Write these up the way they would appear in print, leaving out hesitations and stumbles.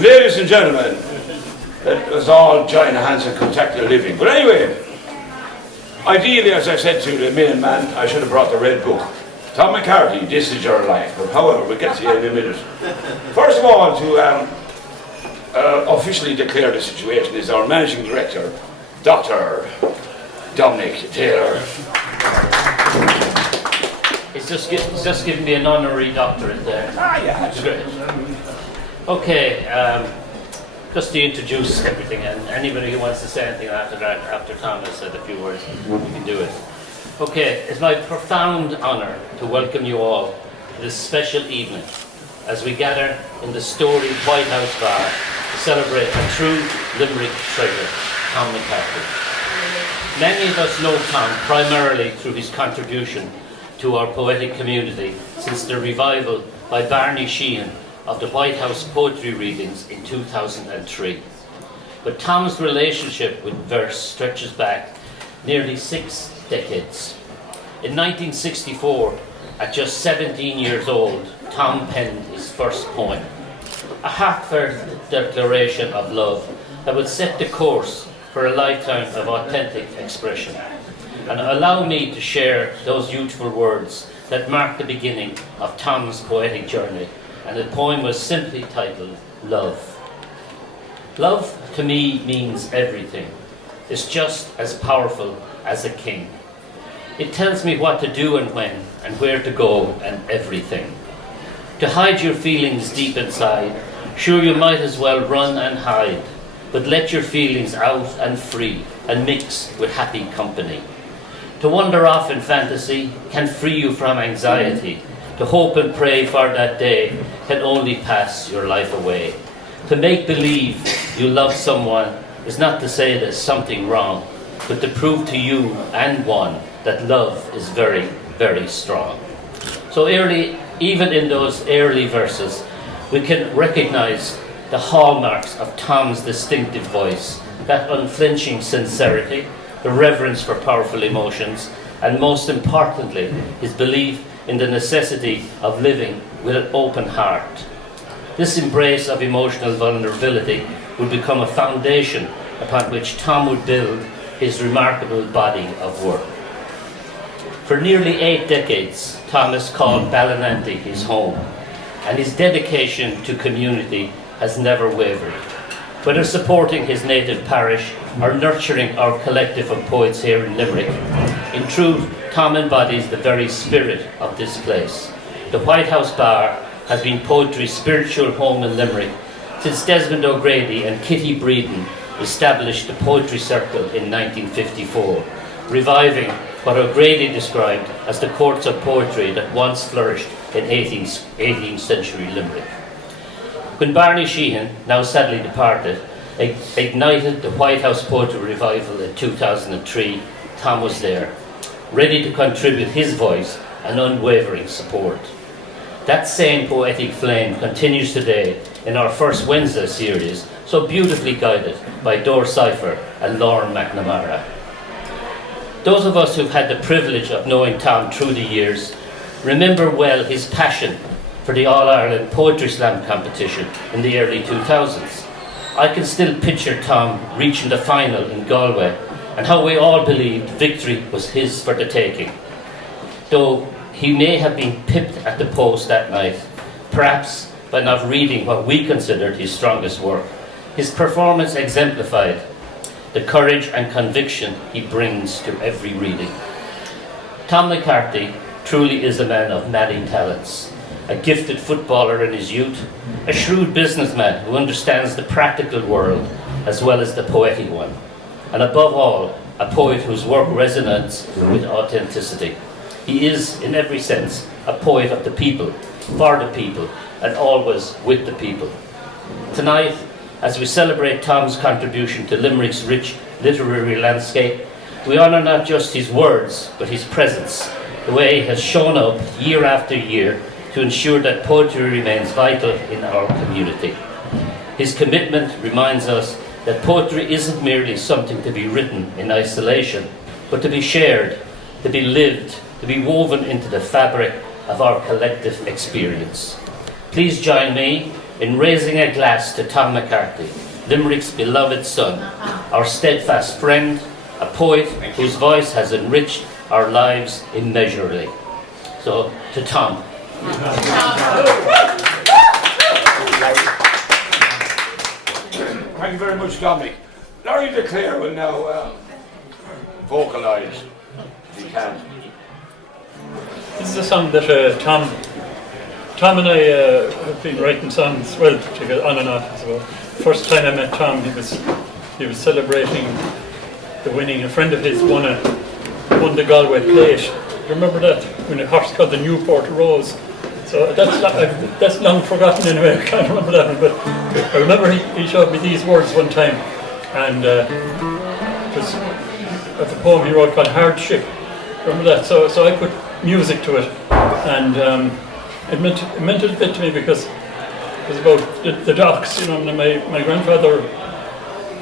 Ladies and gentlemen, let us all join hands and contact the living. But anyway, ideally, as I said to the main man, I should have brought the red book. Tom McCarthy, this is your life. But however, we'll get to you in a minute. First of all, to officially declare the situation is our managing director, Dr. Dominic Taylor. He's just giving me an honorary doctorate there. Yeah, that's great. Okay, just to introduce everything, and anybody who wants to say anything after that, after Tom has said a few words, you can do it. Okay, it's my profound honour to welcome you all to this special evening as we gather in the storied White House Bar to celebrate a true Limerick treasure, Tom McCarthy. Many of us know Tom primarily through his contribution to our poetic community since the revival by Barney Sheehan of the White House poetry readings in 2003. But Tom's relationship with verse stretches back nearly 6 decades. In 1964, at just 17 years old, Tom penned his first poem, a heartfelt declaration of love that would set the course for a lifetime of authentic expression. And allow me to share those youthful words that marked the beginning of Tom's poetic journey, and the poem was simply titled, Love. Love to me means everything. It's just as powerful as a king. It tells me what to do and when, and where to go and everything. To hide your feelings deep inside, sure you might as well run and hide, but let your feelings out and free, and mix with happy company. To wander off in fantasy can free you from anxiety. To hope and pray for that day can only pass your life away. To make believe you love someone is not to say there's something wrong, but to prove to you and one that love is very, very strong. So even in those early verses, we can recognize the hallmarks of Tom's distinctive voice, that unflinching sincerity, the reverence for powerful emotions, and most importantly, his belief in the necessity of living with an open heart. This embrace of emotional vulnerability would become a foundation upon which Tom would build his remarkable body of work. For nearly 8 decades, Tom has called Ballinanty his home, and his dedication to community has never wavered. Whether supporting his native parish or nurturing our collective of poets here in Limerick, in truth, Tom embodies the very spirit of this place. The White House Bar has been poetry's spiritual home in Limerick since Desmond O'Grady and Kitty Breeden established the Poetry Circle in 1954, reviving what O'Grady described as the courts of poetry that once flourished in 18th century Limerick. When Barney Sheehan, now sadly departed, ignited the White House Poetry Revival in 2003, Tom was there, ready to contribute his voice and unwavering support. That same poetic flame continues today in our first Wednesday series, so beautifully guided by Dor Cipher and Lauren McNamara. Those of us who've had the privilege of knowing Tom through the years remember well his passion for the All-Ireland Poetry Slam competition in the early 2000s. I can still picture Tom reaching the final in Galway and how we all believed victory was his for the taking. Though he may have been pipped at the post that night, perhaps by not reading what we considered his strongest work, his performance exemplified the courage and conviction he brings to every reading. Tom McCarthy truly is a man of many talents, a gifted footballer in his youth, a shrewd businessman who understands the practical world as well as the poetic one, and above all, a poet whose work resonates with authenticity. He is, in every sense, a poet of the people, for the people, and always with the people. Tonight, as we celebrate Tom's contribution to Limerick's rich literary landscape, we honour not just his words, but his presence, the way he has shown up year after year to ensure that poetry remains vital in our community. His commitment reminds us that poetry isn't merely something to be written in isolation, but to be shared, to be lived, to be woven into the fabric of our collective experience. Please join me in raising a glass to Tom McCarthy, Limerick's beloved son, our steadfast friend, a poet whose voice has enriched our lives immeasurably. So, to Tom. Thank you very much, Dominic. Larry De Cleir will now vocalise, if he can. This is a song that Tom and I have been writing songs, well, on and off as well. First time I met Tom, he was celebrating the winning. A friend of his won the Galway plate. Remember that? When a horse called the Newport Rose. So that's long forgotten anyway. I can't remember that one, but I remember he showed me these words one time, and it was of a poem he wrote called Hardship. Remember that? So I put music to it, and it meant a bit to me because it was about the docks. You know, and my grandfather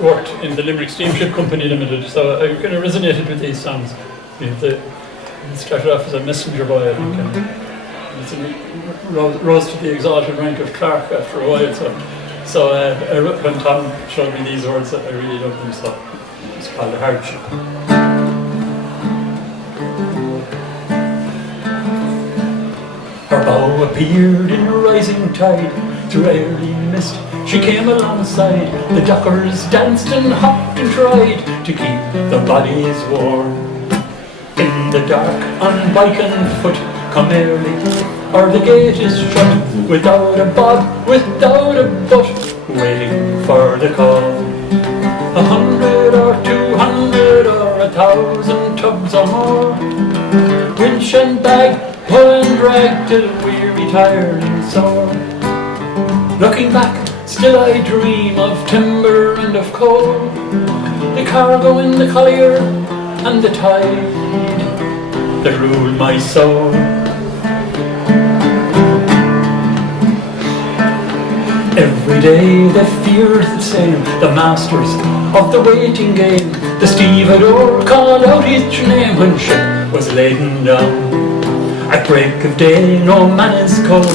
worked in the Limerick Steamship Company Limited, so I kind of resonated with these songs. It started off as a messenger boy, I think, and rose to the exalted rank of clerk after a while. So when Tom showed me these words, I really loved them. So it's called a Hardship. Her bow appeared in a rising tide, through early mist she came alongside. The dockers danced and hopped and tried to keep their bodies warm. In the dark, on bike and foot, come early, or the gate is shut, without a bob, without a but, waiting for the call. 100 or 200 or 1,000 tubs or more, winch and bag, pull and drag till weary, tired and sore. Looking back, still I dream of timber and of coal, the cargo in the collier and the tide that ruled my soul. Every day the fears the same, the masters of the waiting game. The stevedore called out each name when ship was laden down. At break of day no man is cold,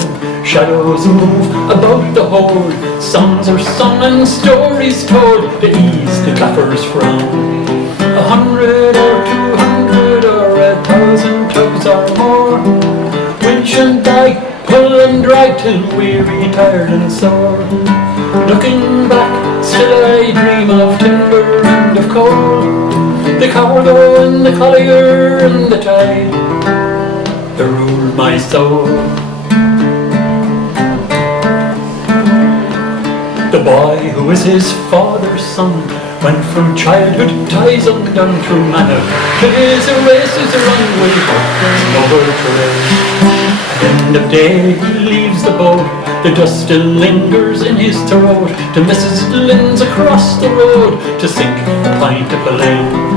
shadows move about the hold. Songs are sung and stories told to ease the clapper's frown. 100 or 200 or 1,000 tubs or more, winch and bag, pull and drag till weary, tired and sore. Looking back, still I dream of timber and of coal, the cargo and the collier and the tide that ruled my soul. The boy who was his father's son went from childhood ties undone through manhood to his races run with noble trail. At end of day he leaves the boat, the dust still lingers in his throat, to Mrs. Lynn's across the road to sink a pint of a lane.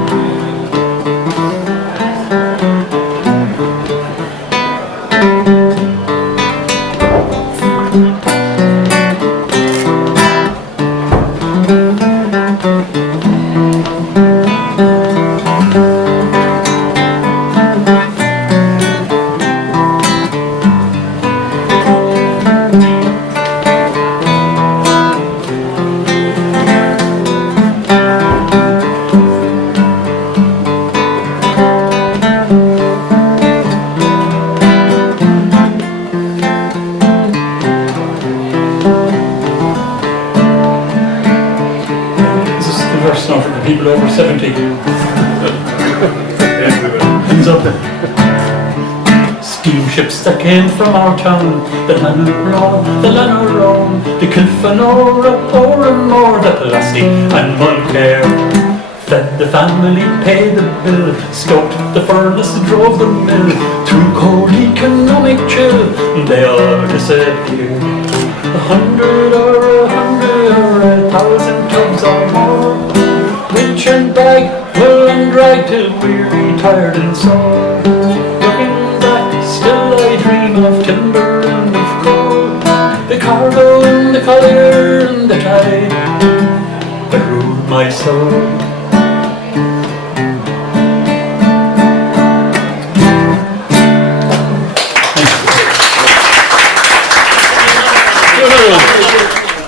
People over 70. Hands up. Steamships that came from our town, the Lanarone, the Lanarone, the Kilfanora, Oramore, the Pulaski and Mulcair. Fed the family, paid the bill, stoked the furnace, drove the mill, through cold economic chill, they all disappeared. 100 or 100 or 1,000 tubs or more, winch and bag, pull and drag till weary, tired and sore. Looking back, still I dream of timber and of coal, the cargo and the collier and the tide that ruled my soul.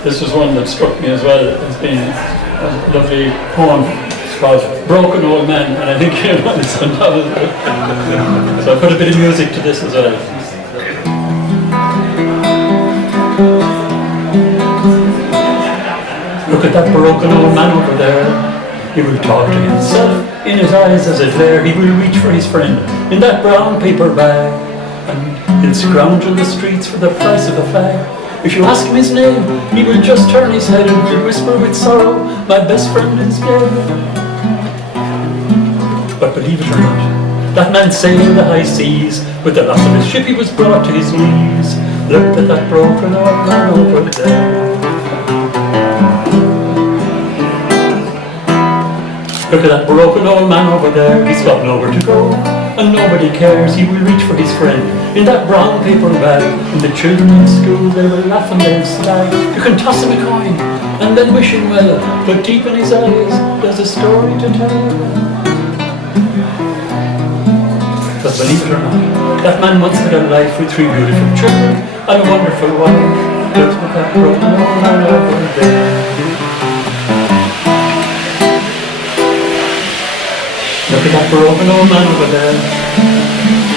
This was one that struck me as well. It's been a lovely poem. It's called Broken Old Man, and I think it's on top of it. So I put a bit of music to this as well. Look at that broken old man over there. He will talk to himself. In his eyes as a glare, he will reach for his friend in that brown paper bag, and he'll scrounge on the streets for the price of a fag. If you ask him his name, he will just turn his head and will whisper with sorrow, my best friend is dead. But believe it or not, that man sailed the high seas. With the loss of his ship he was brought to his knees. Look at that broken old man over there. Look at that broken old man over there. He's got nowhere to go, and nobody cares. He will reach for his friend in that brown paper bag. And the children in school, they will laugh and they'll slag. You can toss him a coin and then wish him well, but deep in his eyes there's a story to tell. But believe it or not, that man once had a life with 3 beautiful children and a wonderful wife. Look at that broken old man over there. Look at that broken old man over there.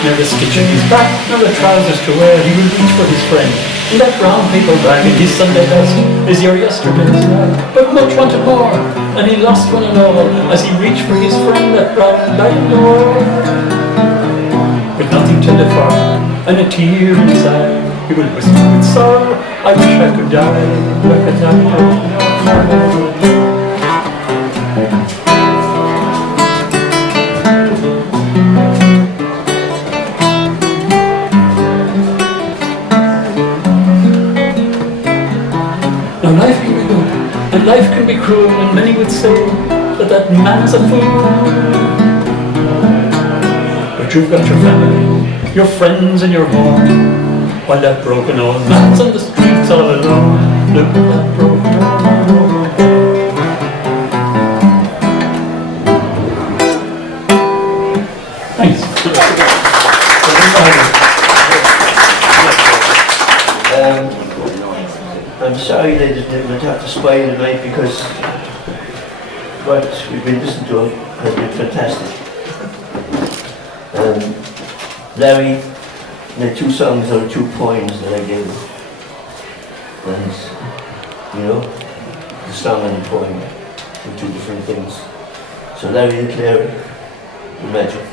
Never stitching his back, nor the trousers to wear. He will reach for his friend in that brown paper bag, and his Sunday best is your yesterday's rag. But much wanted more, and he lost one and all as he reached for his friend at brown back door. With nothing to live for, and a tear in his eye, he will whisper with sorrow, I wish I could die. Look at that broken old man over there. Life can be good, and life can be cruel, and many would say that that man's a fool. But you've got your family, your friends and your home, while that broken old man's on the streets all alone. Look at that broken old man over there. Thanks. I'm sorry that it would have to spoil the night because what we've been listening to has been fantastic. Larry made 2 songs or 2 poems that I gave him. And, you know, the song and the poem were 2 different things. So Larry De Cleir, imagine.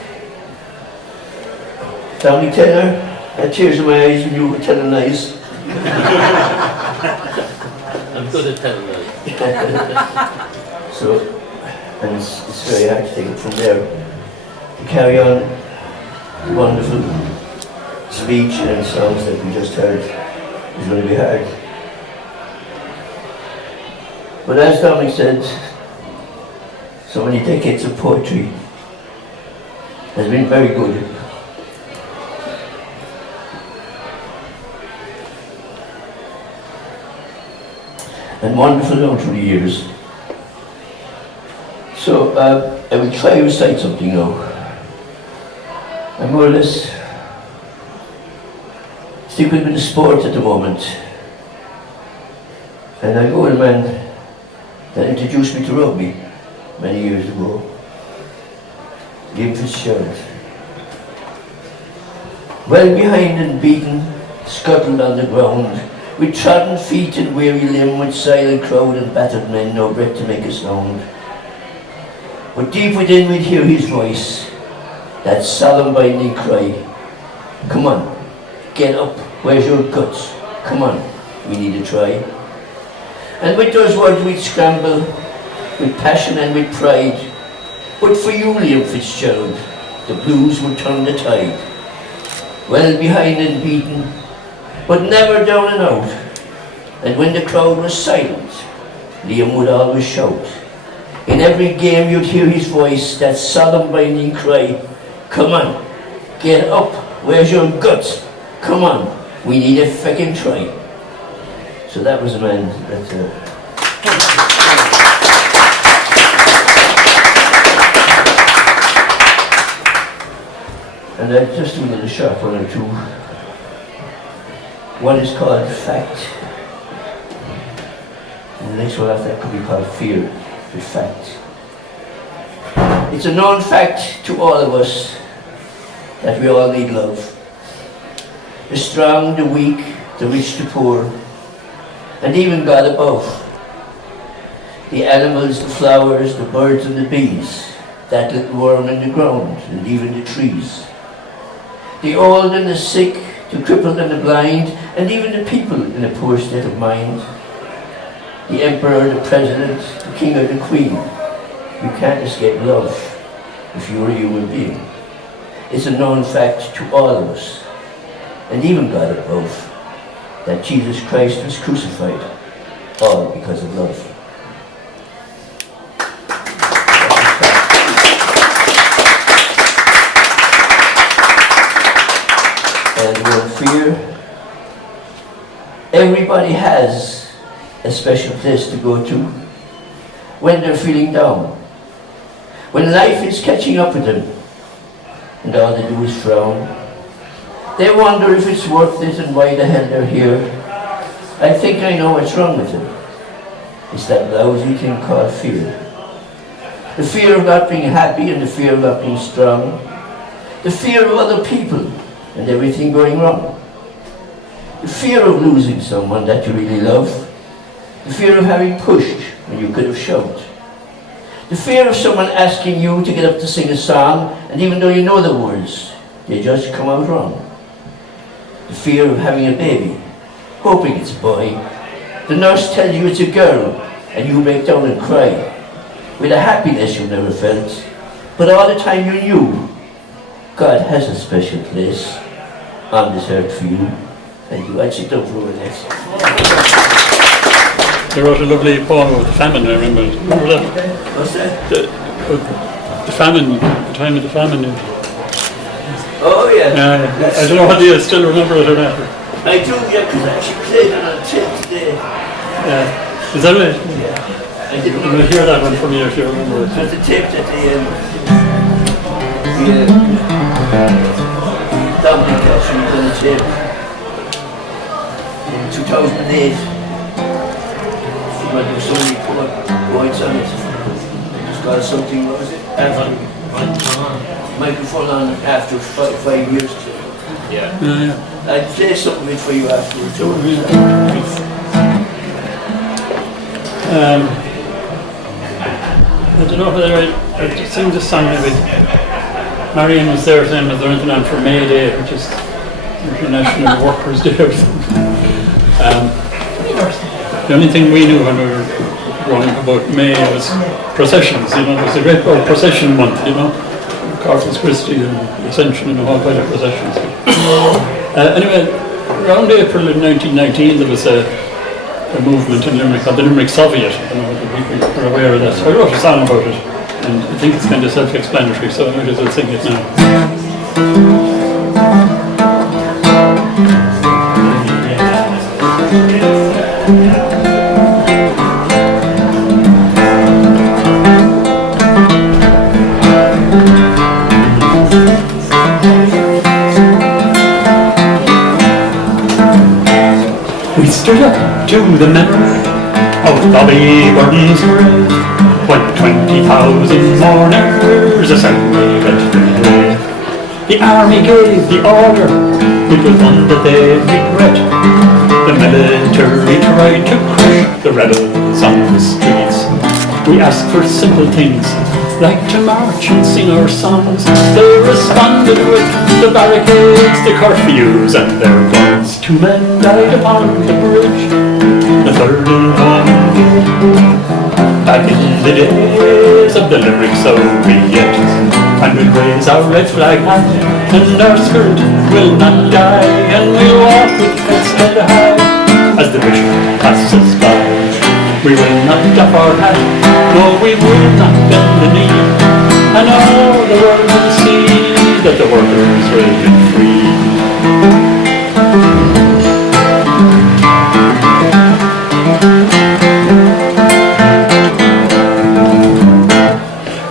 Dominic Taylor, I had tears in my eyes when you were telling lies. I'm good at telling that. So, and it's very hard to take it from there. To carry on the wonderful speech and songs that we just heard is going to be hard. But as Dominic said, so many decades of poetry has been very good. And wonderful down through the years. So I will try to recite something now. I'm more or less sticking with the sport at the moment. And I go with a man that introduced me to rugby many years ago, Liam Fitzgerald. Well behind and beaten, scuttled on the ground, with trodden feet and weary limb, with silent crowd and battered men, no breath to make a sound. But deep within we'd hear his voice, that solemn binding cry, come on, get up, where's your guts? Come on, we need a try. And with those words we'd scramble, with passion and with pride. But for you, Liam Fitzgerald, the blues would turn the tide. Well behind and beaten, but never down and out. And when the crowd was silent, Liam would always shout. In every game you'd hear his voice, that solemn binding cry, come on, get up, where's your guts? Come on, we need a feckin' try. So that was a man that... And I just do a little sharp 1 or 2. One is called Fact, next one after that could be called fear, with fact. It's a known fact to all of us that we all need love. The strong, the weak, the rich, the poor, and even God above. The animals, the flowers, the birds and the bees, that little worm in the ground, and even the trees. The old and the sick, the crippled and the blind, and even the people in a poor state of mind. The emperor, the president, the king or the queen. You can't escape love if you're a human being. It's a known fact to all of us, and even God above, that Jesus Christ was crucified, all because of love. And when fear, everybody has a special place to go to when they're feeling down, when life is catching up with them and all they do is frown. They wonder if it's worth it and why the hell they're here. I think I know what's wrong with them. It's that lousy thing called fear. The fear of not being happy and the fear of not being strong. The fear of other people and everything going wrong. The fear of losing someone that you really love. The fear of having pushed when you could have shoved. The fear of someone asking you to get up to sing a song, and even though you know the words, they just come out wrong. The fear of having a baby, hoping it's a boy. The nurse tells you it's a girl, and you break down and cry, with a happiness you've never felt. But all the time you knew, God has a special place on this earth for you. Thank you. I'd sit down for the next. He wrote a lovely poem about the famine, I remember. Remember that? What's that? The famine, the time of the famine. Oh, yeah. I don't know whether you still remember it or not. I do, yeah, because I actually played it on tape today. Yeah. Is that right? Yeah. I didn't I'm going to hear that one from you if you remember it. There's the tape that Dominic Taylor done the tape in 2008. But there was so many points on it. It's got something, what was it? Microphone on after 5 years. Yeah. I'd play some of it for you afterwards. I don't know whether I sing this song maybe. Marion was there saying was there anything on for May Day, which is International Workers' Day or something. The only thing we knew when we were growing up about May was processions, you know, it was a great procession month, you know, Corpus Christi and Ascension and a whole pile of processions. Anyway, around April in 1919 there was a movement in Limerick called the Limerick Soviet. I don't know if people are aware of that. So I wrote a song about it, and I think it's kind of self-explanatory, so I might as well sing it now. We stood up to the memory of Bobby Burton's grave, when 20,000 mourners assembled at the grave. The army gave the order, it was one that they'd regret. The military tried to crush the rebels on the streets. We asked for simple things, like to march and sing our songs. They responded with the barricades, the curfews and their guns. 2 men died upon the bridge, the third in command. Back in the days of the Limerick Soviet, and we'll raise our red flag high, and our spirit will not die, and we'll walk with heads held high as the bishop passes by. We will not doff our hat, no, we will not bend the knee, and all the world will see that the workers will be free.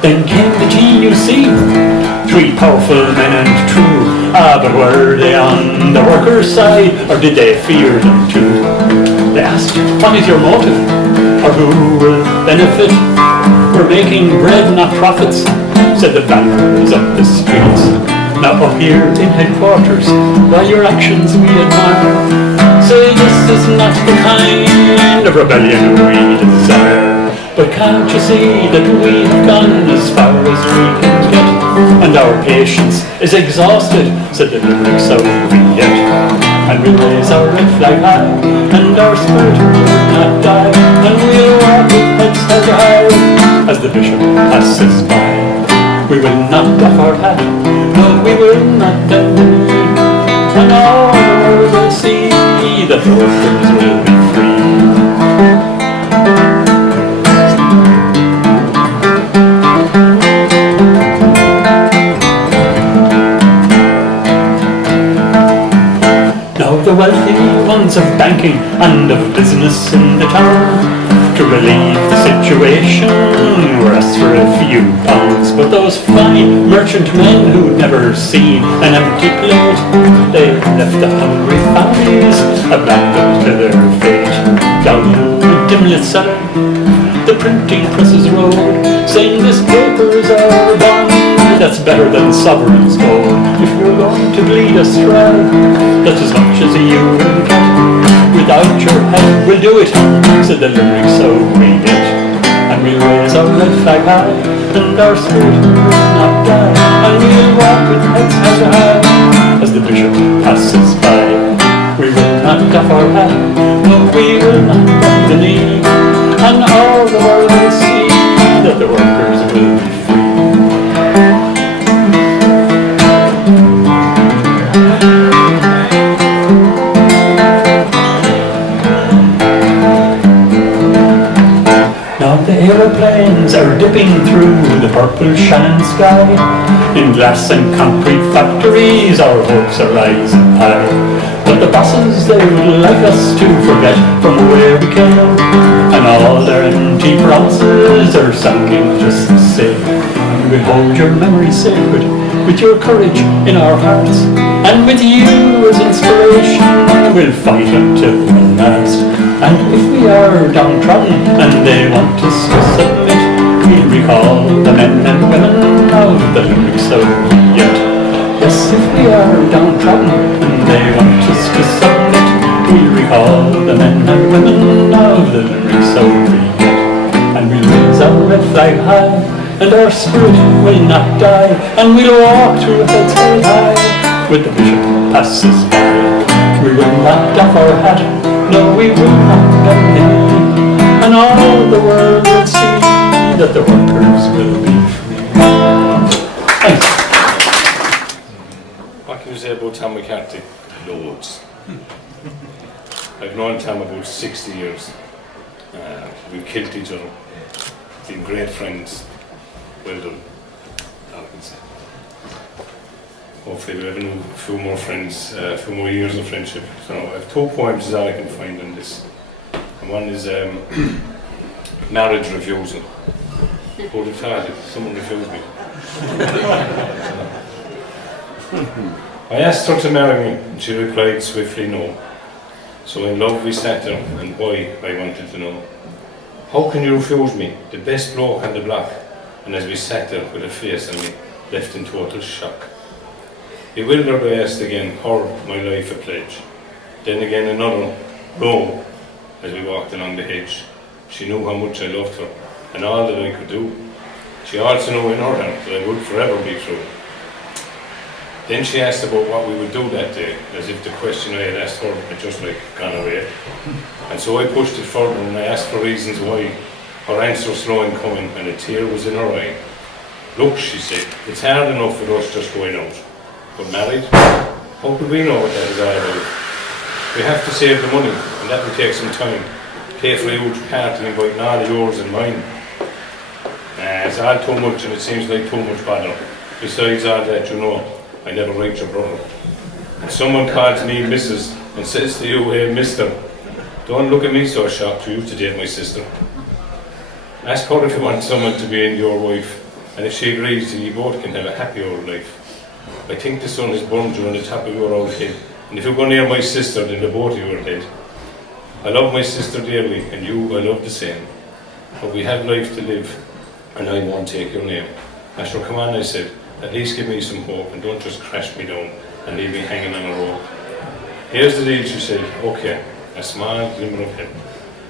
Then came the TUC, 3 powerful men and true. But were they on the workers' side, or did they fear them too? They asked, what is your motive? or who will benefit? We're making bread, not profits, said the bankers up the streets. Now up here in headquarters, by your actions we admire, say this is not the kind of rebellion we desire. But can't you see that we have gone as far as we can get? And our patience is exhausted, said the Limerick Soviet. And we'll raise our red flag high, and our spirit will not die. And we'll walk with heads held high, as the bishop passes by. We will not doff our hat, no, we will not bend the knee. And all the world will see that the workers will be free. The wealthy ones of banking and of business in the town, to relieve the situation, were asked for a few pounds. But those fine merchant men who'd never seen an empty plate, they left the hungry families abandoned to their fate. Down the dim-lit cellar, the printing presses rolled, saying this paper's our bond, that's better than sovereign's gold. If you're going to bleed us dry, that's as much as you will get. Without your help we'll do it, said the Limerick Soviet. And we'll raise our red flag high, and our spirit will not die. And we'll walk with heads held high, as the bishop passes by. We will not doff our hat, no, we will not bend the knee. And all the world will see that the workers will be free. Now the aeroplanes are dipping through the purple Shannon sky. In glass and concrete factories our hopes are rising high. But the bosses, they would like us to forget from where we came, and all their empty promises are sounding just the same. And we hold your memory sacred, with your courage in our hearts, and with you as inspiration we'll fight until the last. And if we are downtrodden and they want us to submit, we'll recall the men and women of the Limerick Soviet. Yes, if we are downtrodden and they want us to submit, we'll recall the men and women of the Limerick Soviet. And we'll raise our red flag high, and our spirit will not die. And we'll walk through heads held high, with the bishop passes by. We will not doff our hat, no, we will not bend the knee. And all the world will see that the workers will be free. Thanks. What can you say about Tom McCarthy? Loads. I've known Tom about 60 years. We've killed each other. Been great friends. Well done. All I can say. Hopefully we'll have a few more friends, a few more years of friendship. So I have 2 poems is all I can find on this. And one is Marriage Refusal. Who would have thought if someone refused me? I asked her to marry me, and she replied swiftly no. So in love we sat there, and why, I wanted to know. How can you refuse me, the best bloke on the block? And as we sat there with a face on me, left in total shock. Bewildered I asked again, her, my life a pledge. Then again another, no, as we walked along the hedge. She knew how much I loved her, and all that I could do. She also knew in her heart that I would forever be true. Then she asked about what we would do that day, as if the question I had asked her had just gone away. And so I pushed it further and I asked for reasons why. Her answer slow in coming, and a tear was in her eye. Look, she said, it's hard enough with us just going out. But married? How could we know what that is all about? We have to save the money, and that will take some time. Pay for a huge party and invite all of yours and mine. It's all too much, and it seems like too much bother. Besides all that, I never liked your brother. And someone calls me Mrs. and says to you, hey, mister, don't look at me so shocked, you used to date my sister. Ask her if you want someone to be in your wife, and if she agrees, you both can have a happy old life. I think the sun has burned you on the top of your old head, and if you go near my sister, then the both of you are dead. I love my sister dearly, and you I love the same. But we have life to live, and I won't take your name. I sure, come on, I said, at least give me some hope, and don't just crash me down and leave me hanging on a rope. Here's the deal, she said, okay, a small glimmer of heaven.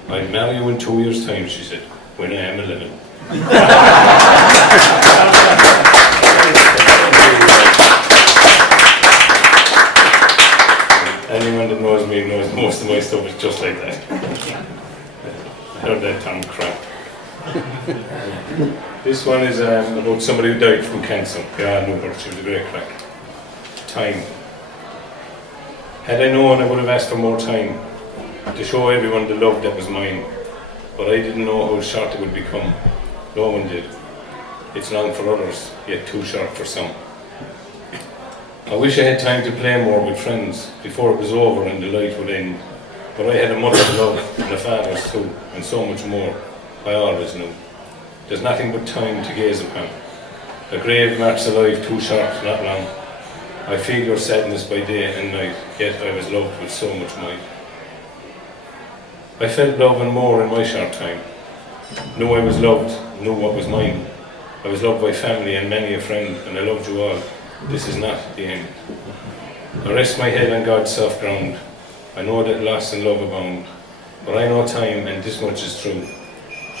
I'll marry you in 2 years' time, she said, when I am 11. Anyone that knows me knows most of my stuff is just like that. I heard that Tom crap. This one is about somebody who died from cancer. Yeah, I knew her, she was a great crack. Time. Had I known, I would have asked for more time to show everyone the love that was mine. But I didn't know how short it would become. No one did. It's long for others, yet too short for some. I wish I had time to play more with friends before it was over and the light would end. But I had a mother's love and a father's too, and so much more, I always knew. There's nothing but time to gaze upon. A grave marks a life too short, not long. I feel your sadness by day and night, yet I was loved with so much might. I felt love and more in my short time. Knew I was loved, knew what was mine. I was loved by family and many a friend, and I loved you all. This is not the end. I rest my head on God's soft ground. I know that loss and love abound, but I know time, and this much is true.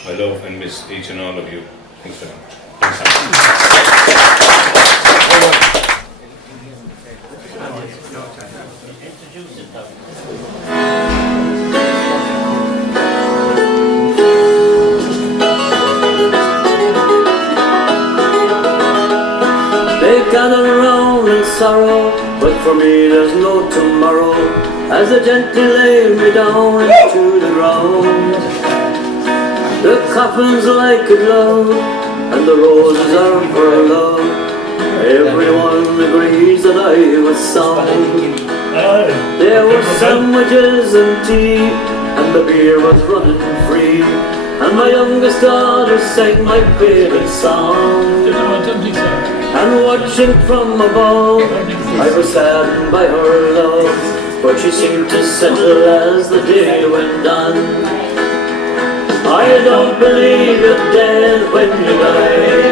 I love and miss each and all of you. Thanks very much. Thanks, They gather around in sorrow, but for me there's no tomorrow, as they gently lay me down into the ground. The coffin's like a glove, and the roses are for love. Everyone agrees that I was sound. There were sandwiches and tea, and the beer was running free, and my youngest daughter sang my favourite song. And watching from above, I was saddened by her love, but she seemed to settle as the day went on. I don't believe you're dead when you die.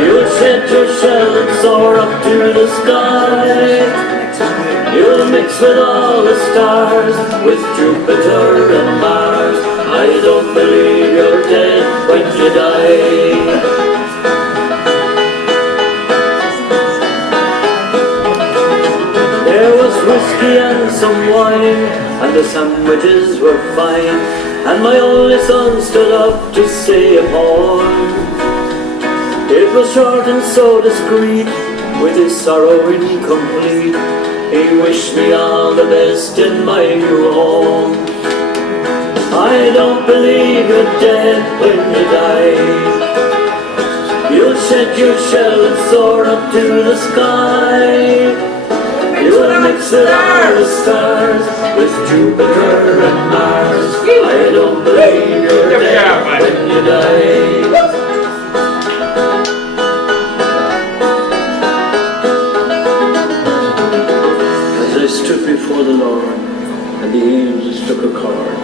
You'll shed your shell and soar up to the sky. You'll mix with all the stars, with Jupiter and Mars. I don't believe you're dead when you die. There was whiskey and some wine, and the sandwiches were fine, and my only son stood up to say a poem. It was short and so discreet, with his sorrow incomplete. He wished me all the best in my new home. I don't believe you're dead when you die. You'll shed your shell and soar up to the sky. You'll mix with all the stars, with Jupiter and Mars. I don't believe you're dead when you die. As I stood before the Lord, and the angels took a chord,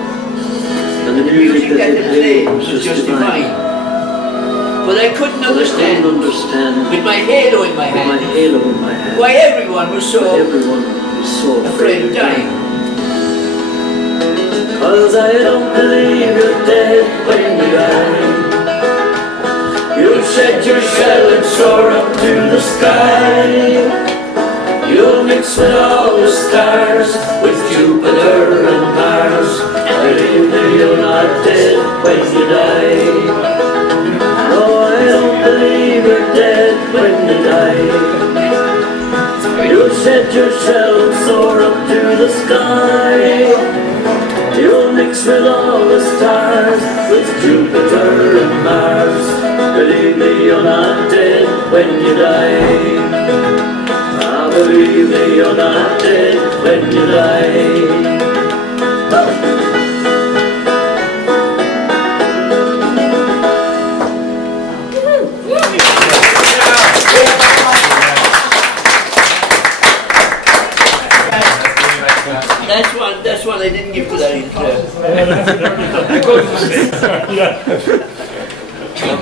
and the music that they played was just divine. But I couldn't understand, with my halo in my hand, why everyone was so afraid of dying. 'Cause I don't believe you're dead when you die. You'll shed your shell and soar up to the sky. You'll mix with all the stars, with Jupiter and Mars. Believe me, you're not dead when you die. No, I don't believe you're dead when you die. You'll shed your shell and soar up to the sky. You'll mix with all the stars, with Jupiter and Mars. Believe me, you're not dead when you die. Ah, believe me, you're not dead when you die. That's one I didn't give to I go to sleep.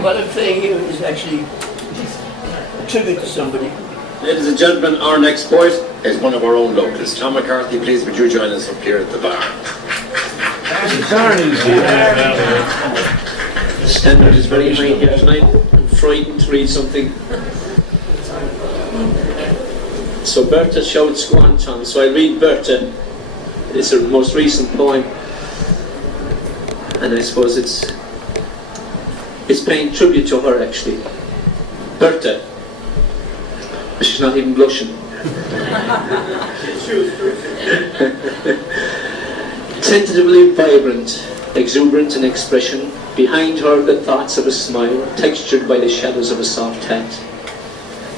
What I'm saying here is actually a tribute to somebody. Ladies and gentlemen, our next poet is one of our own locals. Tom McCarthy, please would you join us up here at the bar. The standard is very high here tonight. I'm frightened to read something. So Bertha shouts, go on Tom. So I read Bertha. It's her most recent poem. And I suppose it's paying tribute to her actually. Bertha. She's not even blushing. Tentatively vibrant, exuberant in expression, behind her the thoughts of a smile, textured by the shadows of a soft hat.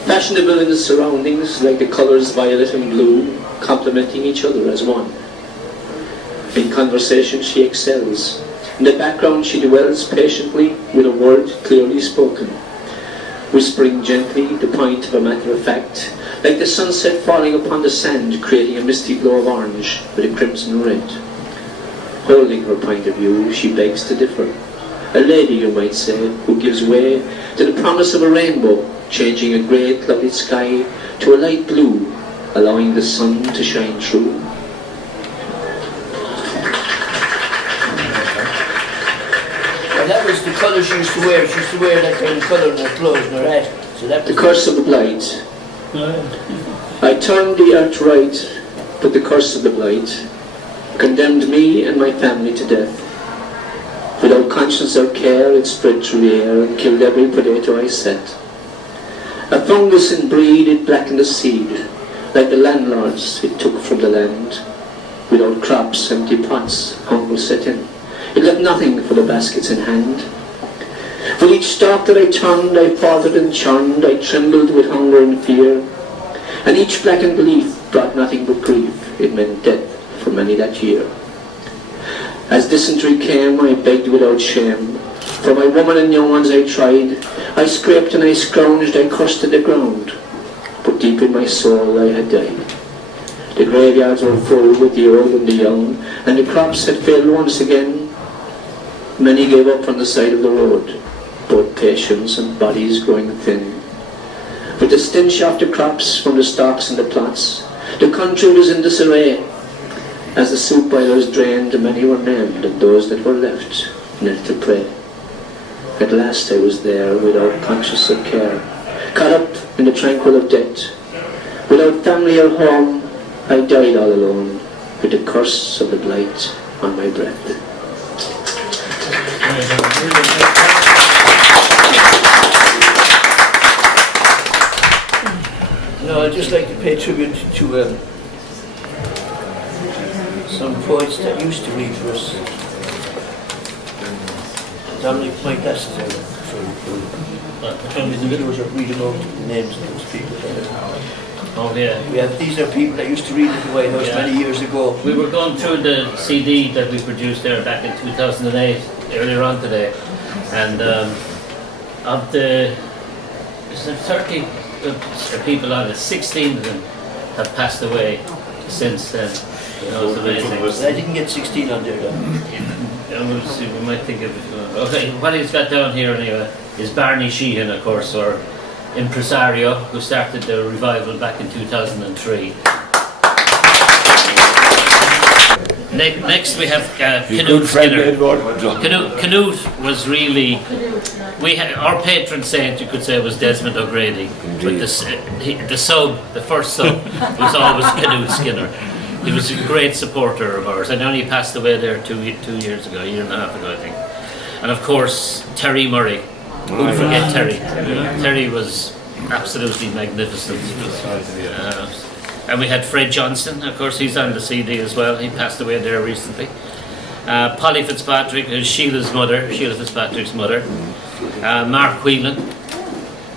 Fashionable in the surroundings, like the colours violet and blue, complementing each other as one. In conversation she excels. In the background she dwells patiently with a word clearly spoken, whispering gently the point of a matter of fact, like the sunset falling upon the sand, creating a misty glow of orange with a crimson red. Holding her point of view, she begs to differ. A lady, you might say, who gives way to the promise of a rainbow, changing a grey clouded sky to a light blue, allowing the sun to shine through. And that was the colour she used to wear. She used to wear that kind of colour in her clothes and her hat. So that The curse of the blight. I turned the earth right, but the curse of the blight condemned me and my family to death. Without conscience or care, it spread through the air and killed every potato I set. A fungus in breed, it blackened the seed, like the landlords it took from the land. Without crops, empty pots, hunger set in. It left nothing for the baskets in hand. For each stalk that I turned, I faltered and churned, I trembled with hunger and fear. And each blackened leaf brought nothing but grief, it meant death for many that year. As dysentery came, I begged without shame. For my woman and young ones I tried. I scraped and I scrounged, I cursed at the ground. But deep in my soul I had died. The graveyards were full with the old and the young, and the crops had failed once again. Many gave up on the side of the road, both patience and bodies growing thin. With the stench of the crops from the stalks and the plots, the country was in disarray. As the soup boilers drained, many were named, and those that were left knelt to pray. At last I was there, without conscience or care, caught up in the tranquil of death. Without family or home, I died all alone, with the curse of the blight on my breath. No, I'd just like to pay tribute to some poets that used to read for us. Dominic, my glasses are read about the names of those people. Oh yeah. These are people that used to read at the White House many years ago. We were going through the CD that we produced there back in 2008, earlier on today, and of the 30 people on it, 16 of them have passed away since then. You know, it's amazing. I didn't get 16 on there though. We'll see, we might think of it. Okay, what he's got down here anyway is Barney Sheehan, of course, or impresario, who started the revival back in 2003. Next we have Canute Skinner. Canute was really, our patron saint, you could say, was Desmond O'Grady. But the first sub, was always Canute Skinner. He was a great supporter of ours. I know he passed away there 2 years ago, a year and a half ago, I think. And of course, Terry Murray. Who'd forget Terry? Terry was absolutely magnificent. And we had Fred Johnson, of course, he's on the CD as well. He passed away there recently. Polly Fitzpatrick, who's Sheila Fitzpatrick's mother. Mark Whelan.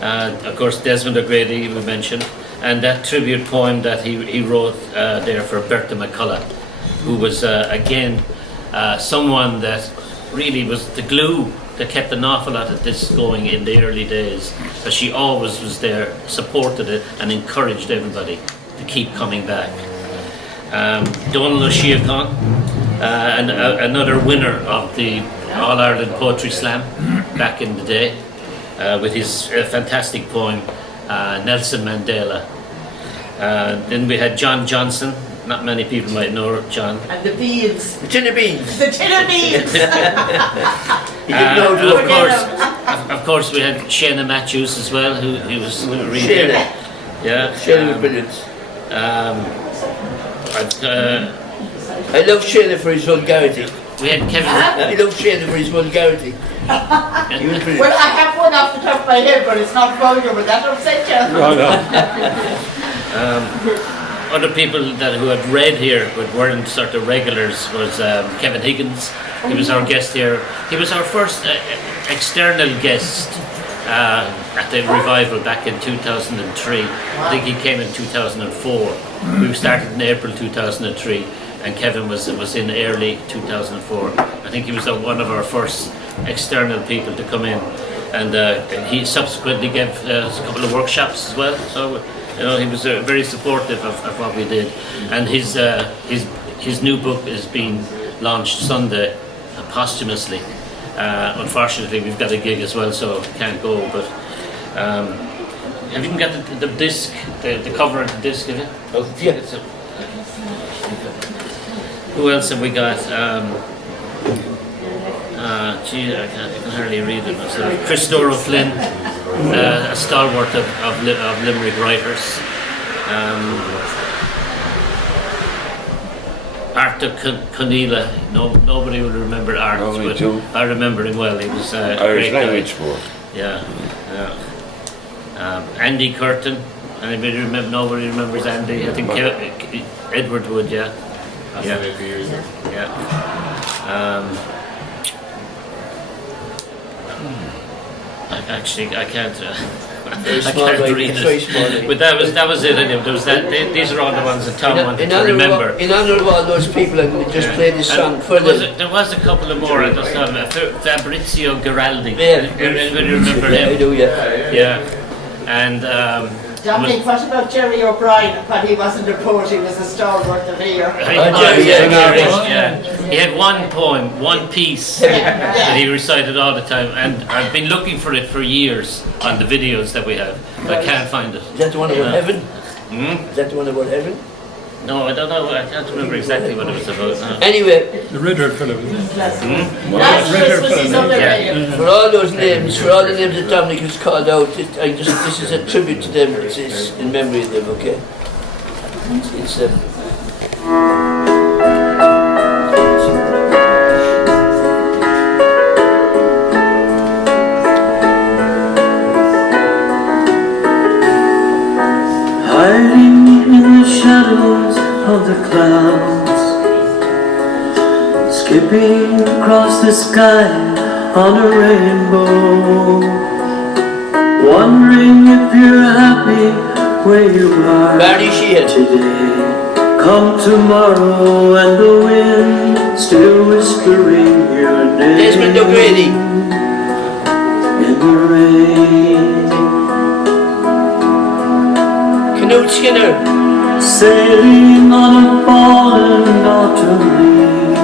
Of course, Desmond O'Grady, we mentioned. And that tribute poem that he wrote there for Bertha McCullough, who was, again, someone that really was the glue that kept an awful lot of this going in the early days. But she always was there, supported it, and encouraged everybody to keep coming back. Donald O'Shea Khan, and another winner of the All Ireland Poetry Slam back in the day, with his fantastic poem Nelson Mandela. Then we had John Johnson. Not many people might know John. And the beans. The tin of beans. The tin of beans. He didn't know And of course, we had Shana Matthews as well, who was really Shana. there. Yeah. Shana was brilliant. I love Shana for his vulgarity. We had Kevin. I love Shana for his vulgarity. He was brilliant. Well, I have one off the top of my head, but it's not vulgar, but that upset you. Other people who had read here but weren't sort of regulars was Kevin Higgins. He was our guest here. He was our first external guest at the revival back in 2003. I think he came in 2004. We started in April 2003, and Kevin was in early 2004. I think he was one of our first external people to come in, and he subsequently gave a couple of workshops as well. So he was very supportive of what we did, and his new book is being launched Sunday posthumously. Unfortunately, we've got a gig as well, so can't go. But have you even got the disc, the cover of the disc? Have you? Oh, yeah. Who else have we got? Gee, I can hardly read it myself. Chris O'Flynn, a stalwart of Limerick Writers. Arthur Conneela, nobody will remember Art, but I remember him well. He was a Irish great language guy. board. Yeah. Andy Curtin. Anybody remember? Nobody remembers Andy. I think Edward would. Yeah. I can't. I can't read it. But that was it. Anyway. There was that. These are all the ones that Tom wanted to remember. In honour of all those people, I just played this song for them. There was a couple of more. I just thought Fabrizio Giraldi. Yeah. Anybody remember him? I do, yeah. Yeah. And Dominic, what about Jerry O'Brien? But he wasn't a poet, he was a stalwart of here. Yeah. He had one poem, one piece that he recited all the time, and I've been looking for it for years on the videos that we have, but I can't find it. Is that the one about heaven? Hmm? Is that the one about heaven? No, I don't know. I can't remember exactly what it was about. No. Anyway, The red-haired fellow, was it? Lazarus was his other name. for all those names, for all the names that Dominic has called out, this is a tribute to them. It's in memory of them, okay? It's hiding in the shadows of the clouds, skipping across the sky on a rainbow, wondering if you're happy where you are Barney Sheehan. today. Come tomorrow and the wind still whispering your name Desmond O'Grady. in the rain. Knut Skinner. Sailing on a fallen autumn leaf,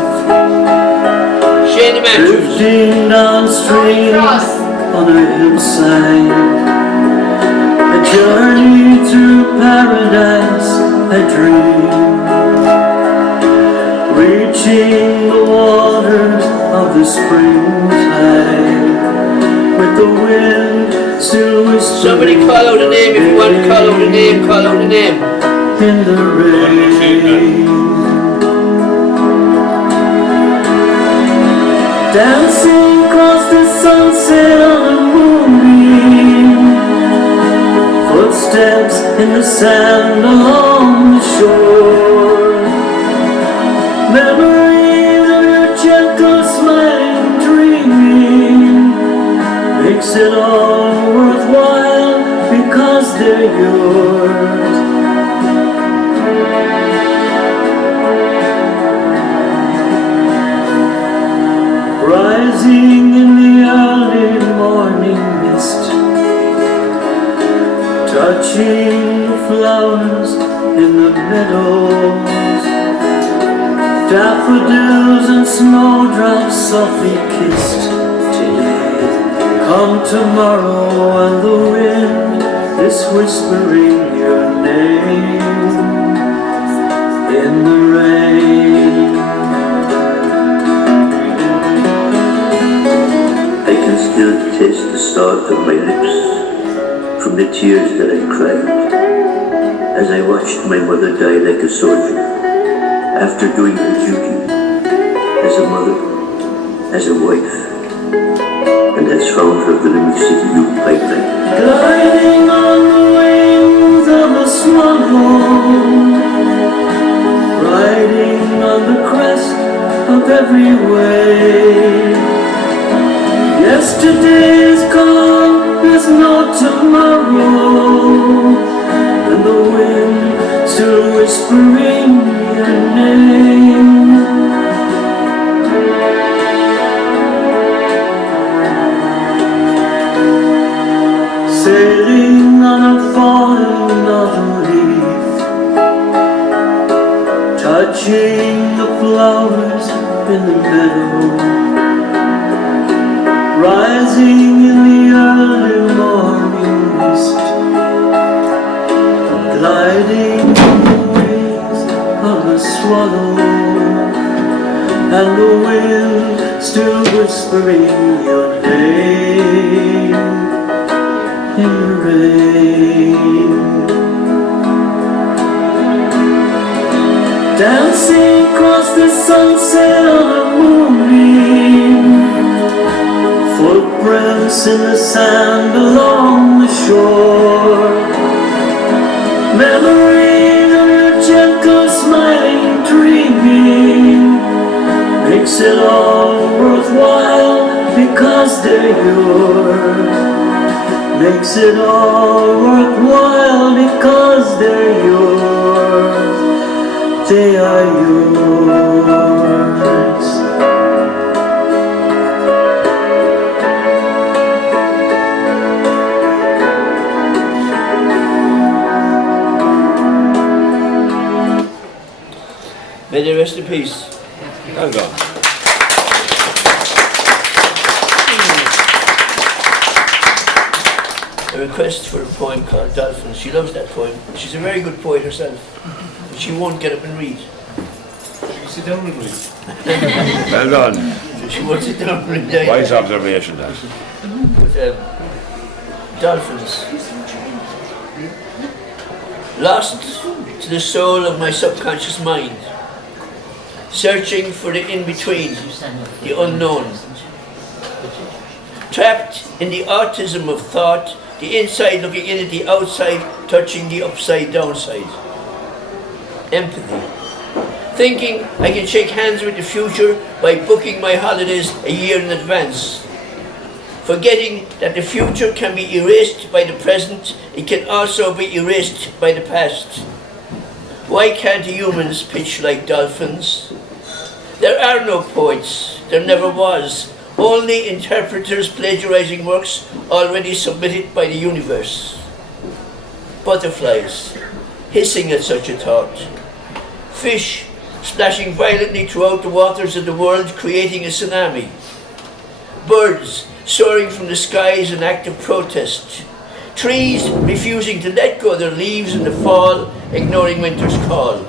Shane Matthews. drifting downstream on a hillside, a journey through paradise, a dream, reaching the waters of the springtime, with the wind still whispering. Somebody call out a name if you want to call out a name, call out a name. In the rain, dancing across the sunset on a moonbeam, footsteps in the sand along the shore, memories of your gentle smiling dreaming, makes it all worthwhile because they're yours. Rising in the early morning mist, touching the flowers in the meadows, Daffodils and snowdrops softly kissed today. Come tomorrow and the wind is whispering your name in the rain. I can still taste the salt on my lips from the tears that I cried as I watched my mother die like a soldier after doing her duty as a mother, as a wife, and as founder of the Limerick City Youth Pipeline. Gliding on the wings of a swallow, riding on the crest of every wave. Yesterday is gone, there's no tomorrow, and the wind still whispering your name. Sailing on a falling autumn leaf, touching the flowers in the meadow, rising in the early morning mist, gliding on the wings of a swallow, and the wind still whispering your name in the rain. Dancing across the sunset on a moonbeam, footprints in the sand along the shore, memories of your gentle smiling dreaming, makes it all worthwhile because they're yours. Makes it all worthwhile because they're yours. They are yours. May they rest in peace. Well done. A request for a poem called Dolphins. She loves that poem. She's a very good poet herself, but she won't get up and read. Sit down and read. Well done. She won't sit down and read. Wise observation, that. But, dolphins. Lost to the soul of my subconscious mind, searching for the in-between, the unknown. Trapped in the autism of thought, the inside looking in at the outside, touching the upside downside. Empathy. Thinking I can shake hands with the future by booking my holidays a year in advance. Forgetting that the future can be erased by the present, it can also be erased by the past. Why can't humans pitch like dolphins? There are no poets, there never was. Only interpreters plagiarizing works already submitted by the universe. Butterflies, hissing at such a thought. Fish, splashing violently throughout the waters of the world, creating a tsunami. Birds, soaring from the skies in active protest. Trees, refusing to let go of their leaves in the fall, ignoring winter's call.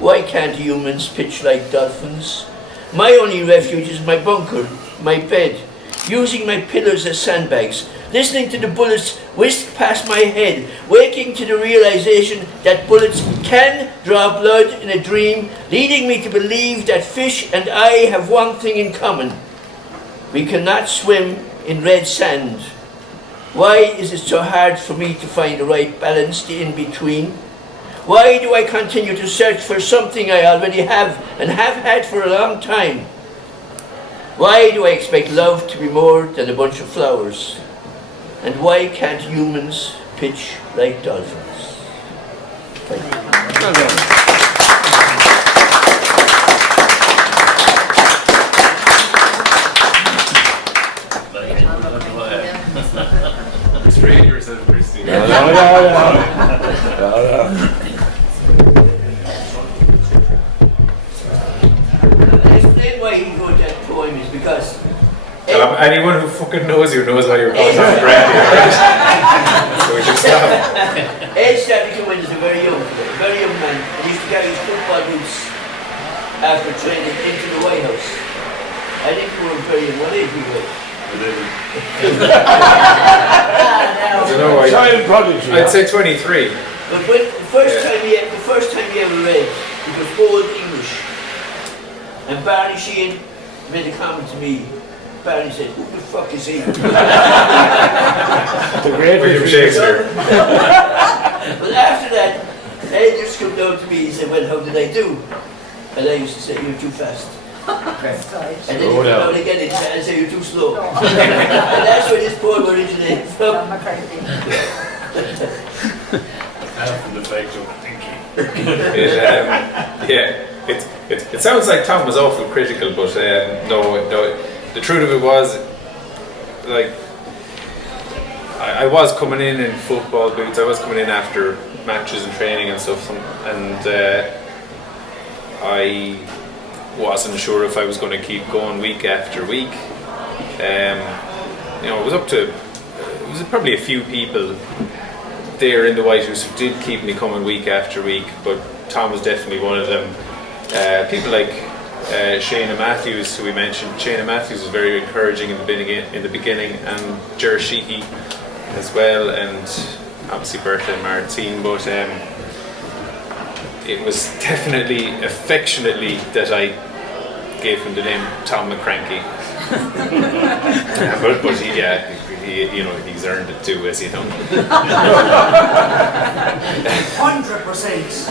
Why can't humans pitch like dolphins? My only refuge is my bunker, my bed, using my pillows as sandbags, listening to the bullets whisk past my head, waking to the realization that bullets can draw blood in a dream, leading me to believe that fish and I have one thing in common. We cannot swim in red sand. Why is it so hard for me to find the right balance, the in-between? Why do I continue to search for something I already have and have had for a long time? Why do I expect love to be more than a bunch of flowers? And why can't humans pitch like dolphins? Thank you. Restrain yourself, Christine. No. because Anyone who fucking knows you knows why you're called Tom McCarthy, right? So we should stop. Ed started to come in as a very young man. He used to carry his football boots after training into the White House. I think we were very young. What age were you? I don't know. Child prodigy. I'd say 23. But when the first time he ever read, he was old English. And Barney Sheehan made a comment to me. Barney said, "Who the fuck is he?" The great William Shakespeare. But after that, Ed just come down to me and said, "Well, how did I do?" And I used to say, "You're too fast." And then he came down again and say, "You're too slow." And that's where this poem originated from. From the fake joke thinking. It sounds like Tom was awful critical, but no. The truth of it was, like, I was coming in football boots. I was coming in after matches and training and stuff, and I wasn't sure if I was going to keep going week after week. It was probably a few people there in the White House who did keep me coming week after week, but Tom was definitely one of them. People like Shana Matthews, who we mentioned. Shana Matthews was very encouraging in the beginning, and Ger Sheehy as well, and obviously Bertha and Martine, but it was definitely affectionately that I gave him the name Tom McCranky. but he's earned it too, as you know. 100%.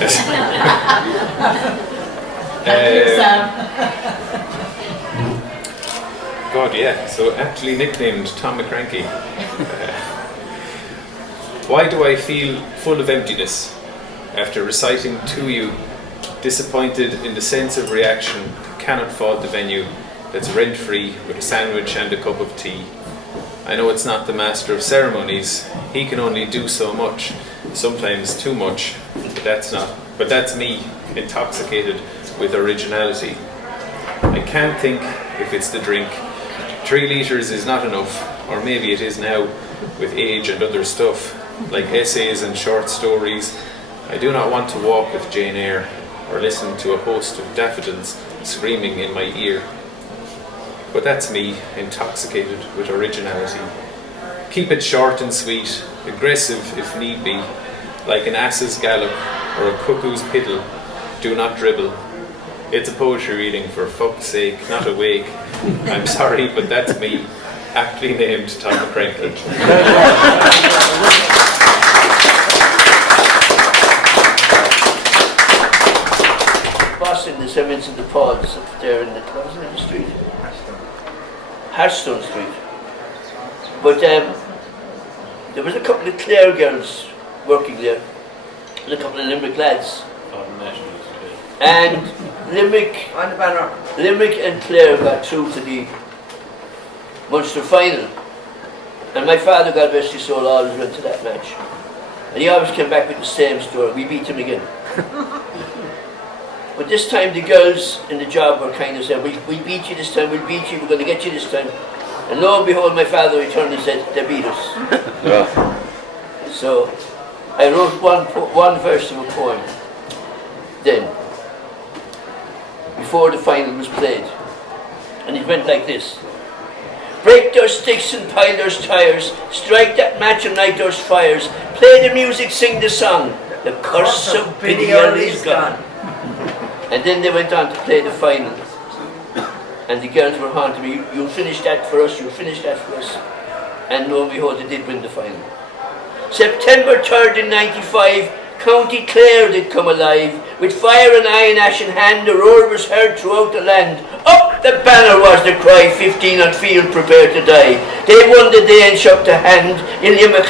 God, yeah. So actually nicknamed Tom McCranky. Why do I feel full of emptiness after reciting to you, disappointed in the sense of reaction, cannot fault the venue that's rent-free with a sandwich and a cup of tea? I know it's not the master of ceremonies. He can only do so much, sometimes too much. But that's me, intoxicated with originality. I can't think if it's the drink. 3 litres is not enough, or maybe it is now, with age and other stuff, like essays and short stories. I do not want to walk with Jane Eyre, or listen to a host of daffodils screaming in my ear. But that's me, intoxicated with originality. Keep it short and sweet, aggressive if need be, like an ass's gallop or a cuckoo's piddle. Do not dribble. It's a poetry reading, for fuck's sake, not a wake. I'm sorry, but that's me, aptly named Tom McCranky. Boston, the 7th and the Pods up there in the street. Harstone Street. But there was a couple of Clare girls working there, and a couple of Limerick lads. And Limerick and Clare got through to the Munster final. And my father, God rest his soul, always went to that match. And he always came back with the same story. We beat him again. But this time the girls in the job were kind of saying, we beat you this time, we'll beat you, we're going to get you this time. And lo and behold, my father returned and said, they beat us. So I wrote one verse of a poem then, before the final was played. And it went like this. Break those sticks and pile those tires, strike that match and light those fires, play the music, sing the song, the curse of Biddy-Earl is gone. And then they went on to play the final. And the girls were haunting me, you'll finish that for us, you'll finish that for us. And lo and behold, they did win the final. September 3rd in 95, County Clare did come alive. With fire and iron ash in hand, the roar was heard throughout the land. Up the banner was the cry, 15 on field prepared to die. They won the day and shook the hand in Limerick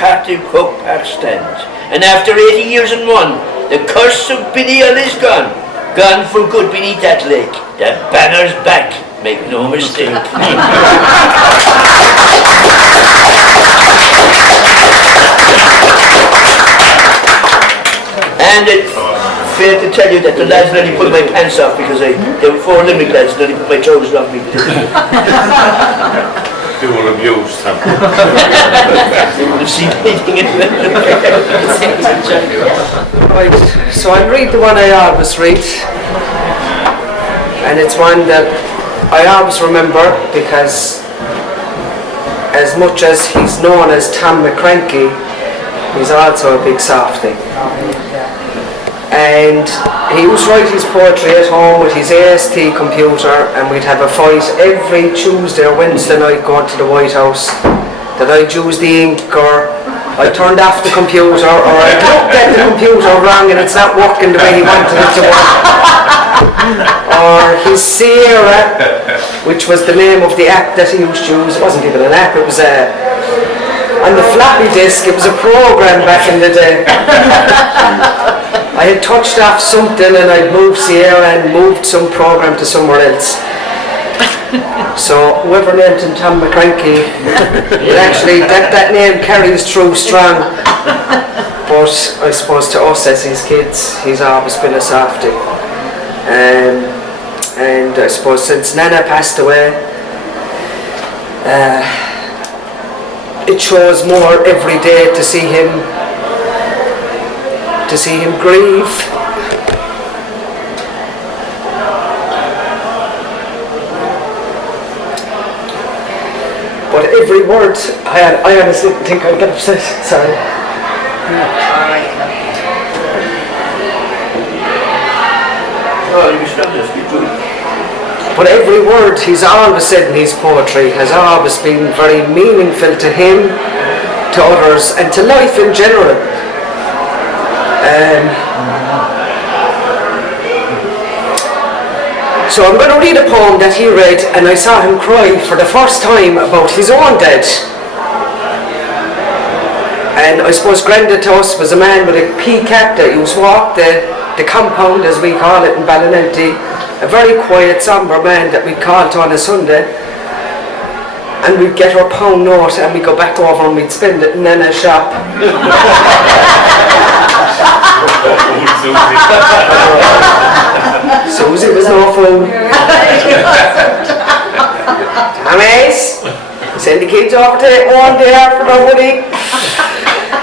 Croke Park stand. And after 80 years and 1, the curse of Biddy-Earl is gone. Gone for good beneath that lake. The banner's back, make no mistake. And fair to tell you that the lads nearly put my pants off because they were 4 Limerick lads, nearly put my trousers off me. You were abused, Tom. They would have seen anything in it. Right, so I'll read the one I always read. And it's one that I always remember because as much as he's known as Tom McCarthy, he's also a big softie. And he used to write his poetry at home with his AST computer, and we'd have a fight every Tuesday or Wednesday night going to the White House that I'd use the ink, or I turned off the computer, or I looked at the computer wrong and it's not working the way he wanted it to work. Or his Sierra, which was the name of the app that he used to use. It wasn't even an app, it was on the floppy disk, it was a program back in the day. I had touched off something and I'd moved Sierra and moved some program to somewhere else. So whoever named him Tom McCarthy, it actually, that name carries through strong. But I suppose to us as his kids, he's always been a softie. And I suppose since Nana passed away, it shows more every day to see him grieve. But every word, I honestly think I'd get upset. Sorry. But every word he's always said in his poetry has always been very meaningful to him, to others, and to life in general. So I'm going to read a poem that he read, and I saw him cry for the first time about his own death. And I suppose Granda to us was a man with a pea cap that used to walk the compound, as we call it in Ballinelty, a very quiet, sombre man that we'd call to on a Sunday. And we'd get our pound note and we'd go back over and we'd spend it in Nana's shop. Susie was no fool. Thomas, send the kids over to one day for the money.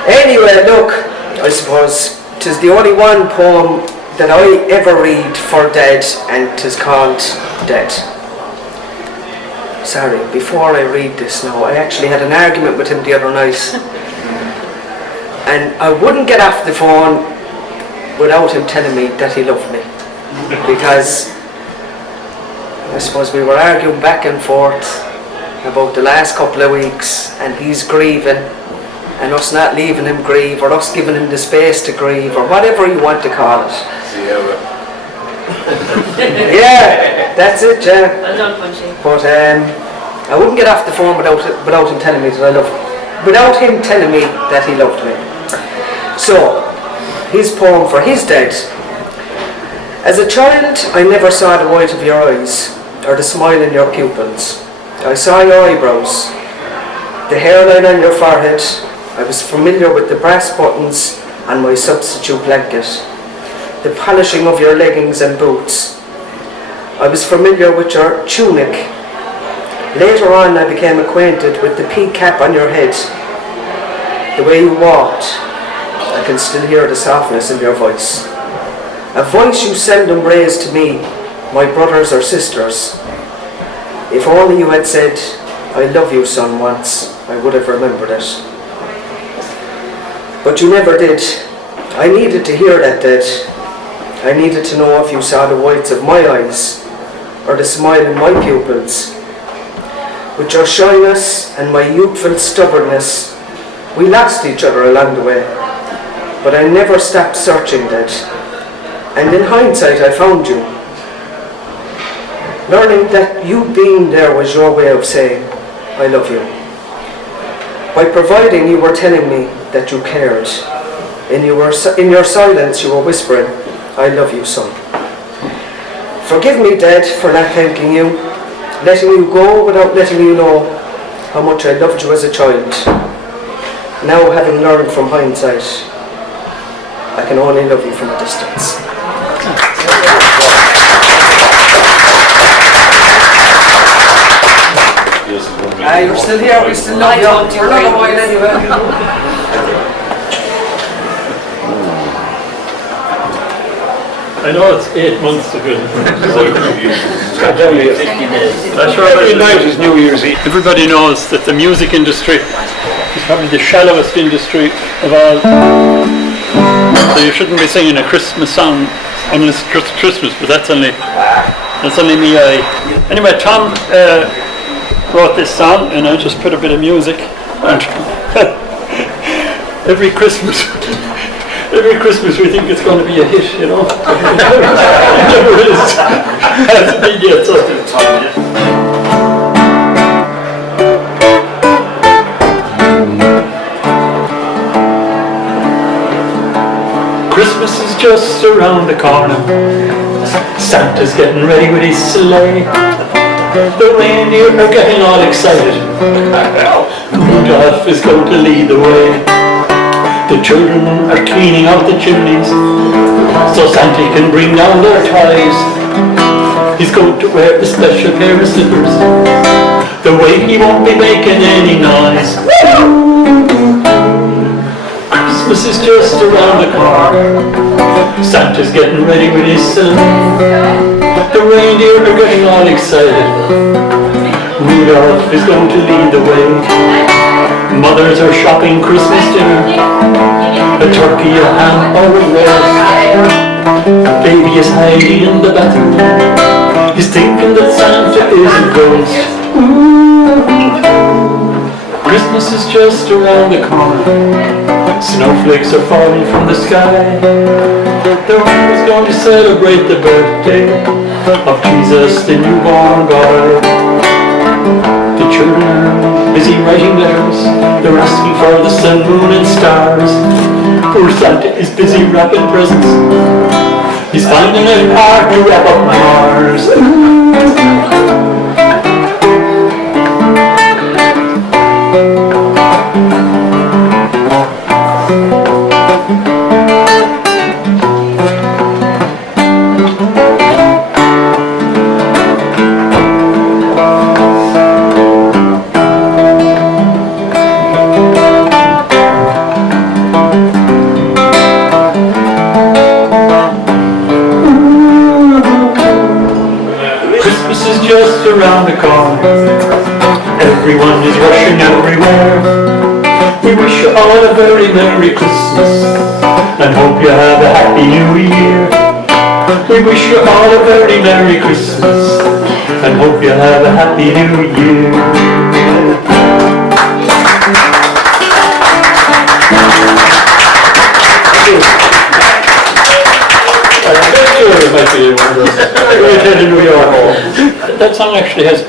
Anyway, look, I suppose 'tis the only one poem that I ever read for Dead, and 'tis called Dead. Sorry, before I read this now, I actually had an argument with him the other night. And I wouldn't get off the phone without him telling me that he loved me. Because I suppose we were arguing back and forth about the last couple of weeks, and he's grieving, and us not leaving him grieve, or us giving him the space to grieve, or whatever you want to call it. Yeah, that's it, yeah. But I wouldn't get off the phone without him telling me that I loved him. Without him telling me that he loved me. So, his poem for his dead. As a child, I never saw the white of your eyes, or the smile in your pupils. I saw your eyebrows, the hairline on your forehead. I was familiar with the brass buttons on my substitute blanket, the polishing of your leggings and boots. I was familiar with your tunic. Later on, I became acquainted with the pea cap on your head, the way you walked. I can still hear the softness in your voice. A voice you seldom raised to me, my brothers or sisters. If only you had said, I love you, son, once, I would have remembered it. But you never did. I needed to hear that, Dad. I needed to know if you saw the whites of my eyes, or the smile in my pupils. With your shyness and my youthful stubbornness, we lost each other along the way. But I never stopped searching, Dad. And in hindsight, I found you. Learning that you being there was your way of saying, I love you. By providing, you were telling me that you cared. In your silence, you were whispering, I love you, son. Forgive me, Dad, for not thanking you, letting you go without letting you know how much I loved you as a child. Now, having learned from hindsight, I can only love you from a distance. You're still here, we still love you. We're not a while anyway. I know it's 8 months ago. Every night is New Year's Eve. Everybody knows that the music industry is probably the shallowest industry of all. So you shouldn't be singing a Christmas song unless it's Christmas, but that's only me. Anyway, Tom wrote this song, and I just put a bit of music. And every Christmas we think it's going to be a hit, you know. It never is. Hasn't been yet. Christmas is just around the corner. Santa's getting ready with his sleigh. The reindeer are getting all excited. Rudolph is going to lead the way. The children are cleaning out the chimneys so Santa can bring down their toys. He's going to wear a special pair of slippers. The way he won't be making any noise. Christmas is just around the corner. Santa's getting ready with his sleigh. The reindeer are getting all excited. Rudolph is going to lead the way. Mothers are shopping Christmas dinner. A turkey, a ham, or a roast. Baby is hiding in the bathroom. He's thinking that Santa is a ghost. Christmas is just around the corner. Snowflakes are falling from the sky. They're always going to celebrate the birthday of Jesus, the newborn boy. The children are busy writing letters. They're asking for the sun, moon and stars. Poor Santa is busy wrapping presents. He's finding it hard to wrap up Mars. Around the corner, everyone is rushing everywhere. We wish you all a very Merry Christmas and hope you have a Happy New Year. We wish you all a very Merry Christmas and hope you have a Happy New Year. New York. That song actually has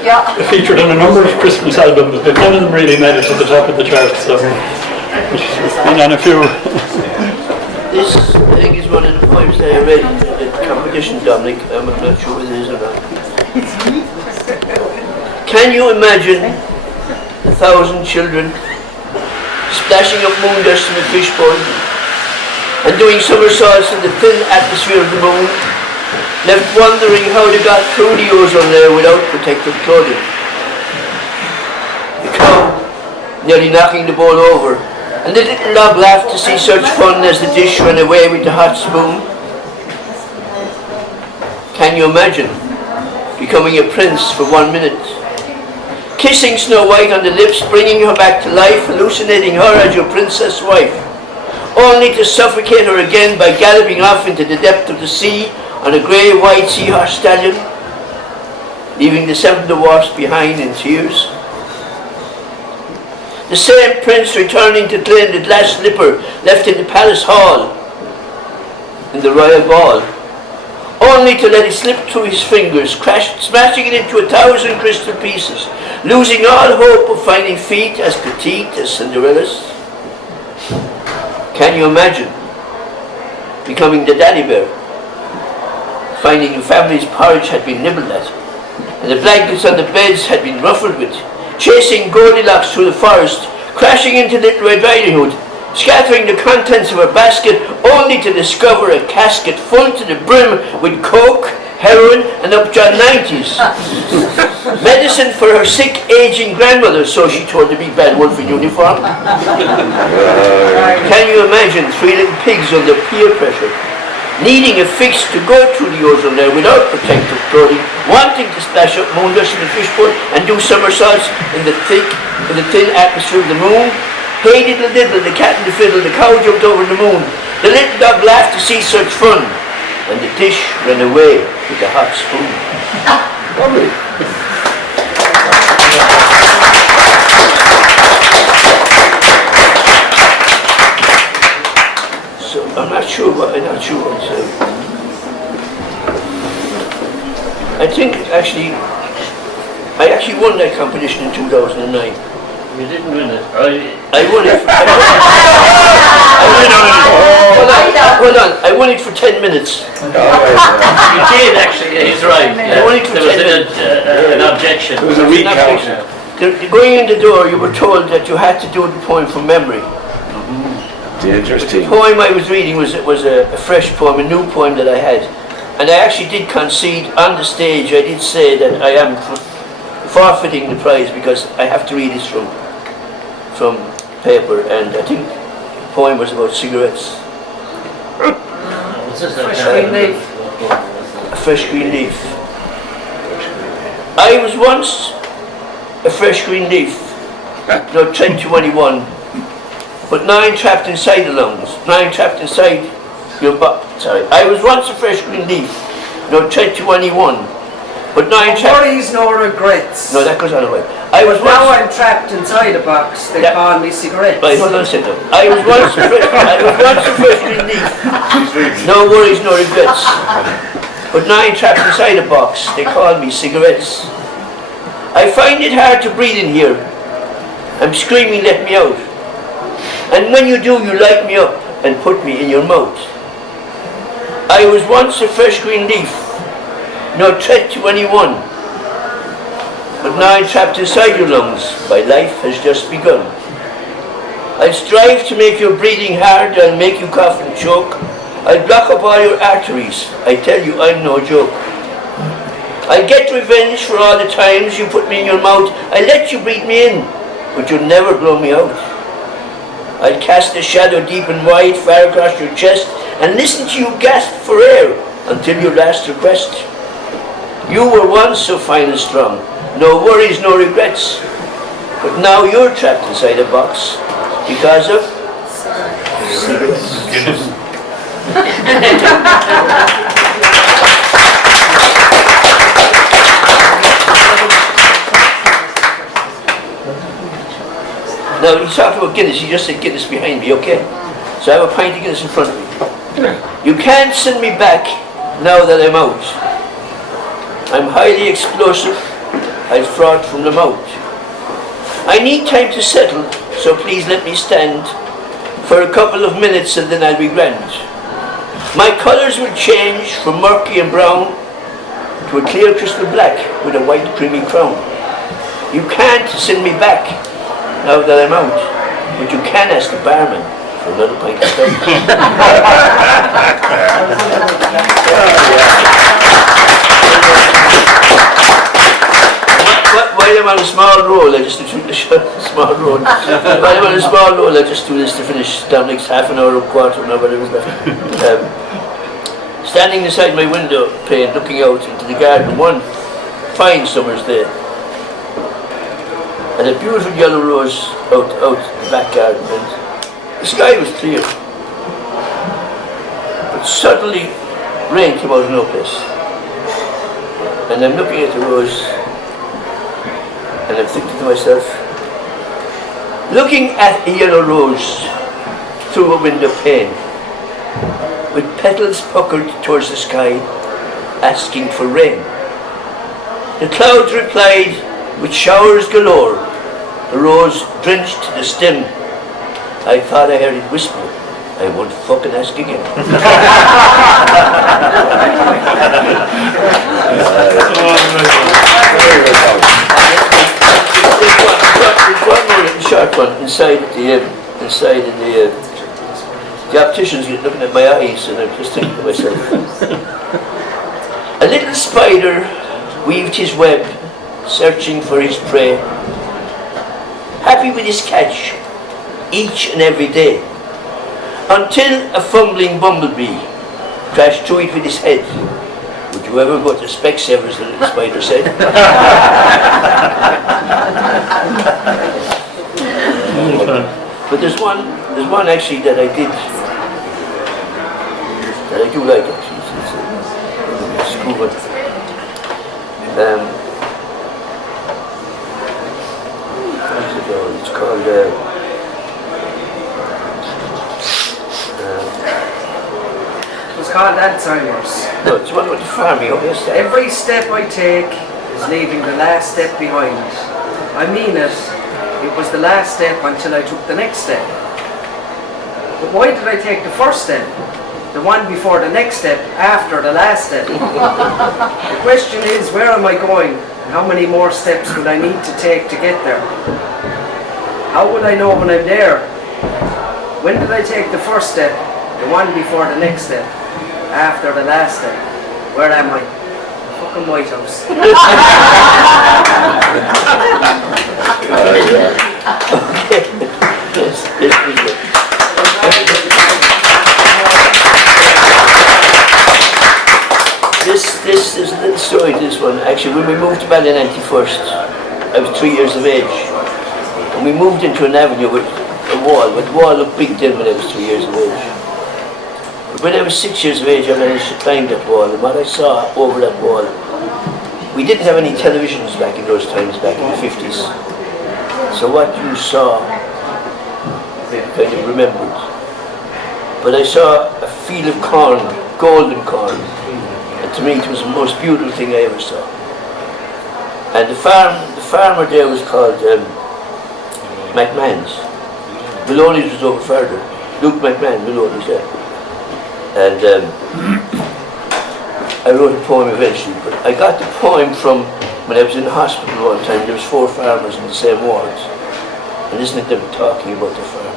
featured on a number of Christmas albums, but none of them really made it to the top of the charts. So, and on a few. This, I think, is one of the poems that I read in the competition, Dominic. I'm not sure whether it is or not. Can you imagine 1,000 children splashing up moon dust in a fishbowl and doing somersaults in the thin atmosphere of the moon, left wondering how they got through the ozone layer without protective clothing? The cow nearly knocking the bowl over, and the little dog laughed to see such fun as the dish ran away with the hot spoon. Can you imagine becoming a prince for 1 minute? Kissing Snow White on the lips, bringing her back to life, hallucinating her as your princess wife, only to suffocate her again by galloping off into the depth of the sea on a grey-white seahorse stallion, leaving the seven dwarfs behind in tears. The same prince returning to claim the glass slipper left in the palace hall in the royal ball, only to let it slip through his fingers, smashing it into 1,000 crystal pieces, losing all hope of finding feet as petite as Cinderella's. Can you imagine becoming the daddy bear, finding your family's porridge had been nibbled at, and the blankets on the beds had been ruffled with, chasing Goldilocks through the forest, crashing into Little Red Riding Hood, scattering the contents of her basket only to discover a casket full to the brim with coke, heroin and upjohn 90s. Medicine for her sick, aging grandmother, so she told the big bad wolf in uniform. Can you imagine 3 little pigs under peer pressure, needing a fix to go through the ozone layer without protective clothing, wanting to splash up moon dust in the fishbowl and do somersaults in the thin atmosphere of the moon? Hey diddle diddle, the cat and the fiddle, the cow jumped over the moon. The little dog laughed to see such fun, and the dish ran away with the hot spoon. Lovely. So I'm not sure what to say. I think I actually won that competition in 2009. You didn't win it. I won it. Hold on. I won it for 10 minutes. You did actually. He's right. I won it for There was 10 minutes. an objection. It was a recount. Going in the door, you were told that you had to do the poem from memory. Interesting. The poem I was reading was a fresh poem, a new poem that I had. And I actually did concede on the stage. I did say that I am forfeiting the prize because I have to read this from paper, and I think the poem was about cigarettes. Fresh green leaf. A fresh green leaf. I was once a fresh green leaf, no 21, but 9 trapped inside the lungs, 9 trapped inside your butt. Sorry, I was once a fresh green leaf, no 21, but 9 trapped. Worries, no regrets. No, that goes on the way. I was Now once. I'm trapped inside a box. They Yeah. call me cigarettes. Right, hold on a second. I was once a fresh green leaf. No worries, no regrets. But 9 trapped inside a box. They call me cigarettes. I find it hard to breathe in here. I'm screaming, let me out. And when you do, you light me up and put me in your mouth. I was once a fresh green leaf. No threat to anyone. But now I'm trapped inside your lungs. My life has just begun. I'll strive to make your breathing hard. I'll make you cough and choke. I'll block up all your arteries. I tell you, I'm no joke. I'll get revenge for all the times you put me in your mouth. I'll let you breathe me in, but you'll never blow me out. I'll cast a shadow deep and wide far across your chest and listen to you gasp for air until your last request. You were once so fine and strong. No worries, no regrets. But now you're trapped inside a box because of cigarettes. Now, you talked about Guinness. You just said Guinness behind me, okay? So I have a pint of Guinness in front of me. You can't send me back now that I'm out. I'm highly explosive. I've fraught from the mouth. I need time to settle, so please let me stand for a couple of minutes and then I'll be grand. My colours will change from murky and brown to a clear crystal black with a white creamy crown. You can't send me back now that I'm out, but you can ask the barman for another pint of stout. While I'm on a small roll, I just do the small roll. While I'm on a small roll, I just do this to finish Dominic's half an hour or quarter, or whatever it was left. Standing inside my window pane, looking out into the garden one fine summer's day, and a beautiful yellow rose out the back garden, and the sky was clear. But suddenly, rain came out of no place. And I'm looking at the rose, and I'm thinking to myself, looking at a yellow rose through a window pane, with petals puckered towards the sky, asking for rain. The clouds replied with showers galore, the rose drenched to the stem. I thought I heard it whisper, I won't fucking ask again. There's one more little short one inside inside and the opticians get looking at my eyes, and I'm just thinking to myself, a little spider weaved his web, searching for his prey, happy with his catch each and every day, until a fumbling bumblebee crashed through it with his head. Would you ever go to Specsavers, the little spider said. But there's one actually that I did, that I do like actually. It's cool one. It's called It's called Alzheimer's. no, it's one with the farming. Every step I take is leaving the last step behind. I mean it. It was the last step until I took the next step. But why did I take the first step? The one before the next step, after the last step. The question is, where am I going? And how many more steps would I need to take to get there? How would I know when I'm there? When did I take the first step? The one before the next step, after the last step. Where am I? Fucking White House. This is a little story to this one. Actually, when we moved to Ballinanty first, I was 3 years of age. And we moved into an avenue with a wall, but the wall looked big then when I was 3 years of age. But when I was 6 years of age, I managed to climb that wall, and what I saw over that wall, we didn't have any televisions back in those times, back in the 50s. So what you saw, you kind of remembered. But I saw a field of corn, golden corn. And to me it was the most beautiful thing I ever saw. And the farmer there was called McMahon's. Maloney's was over further. Luke McMahon, Maloney's there. And I wrote a poem eventually, but I got the poem from when I was in the hospital one time. There was 4 farmers in the same wards, and listening to them talking about the farm.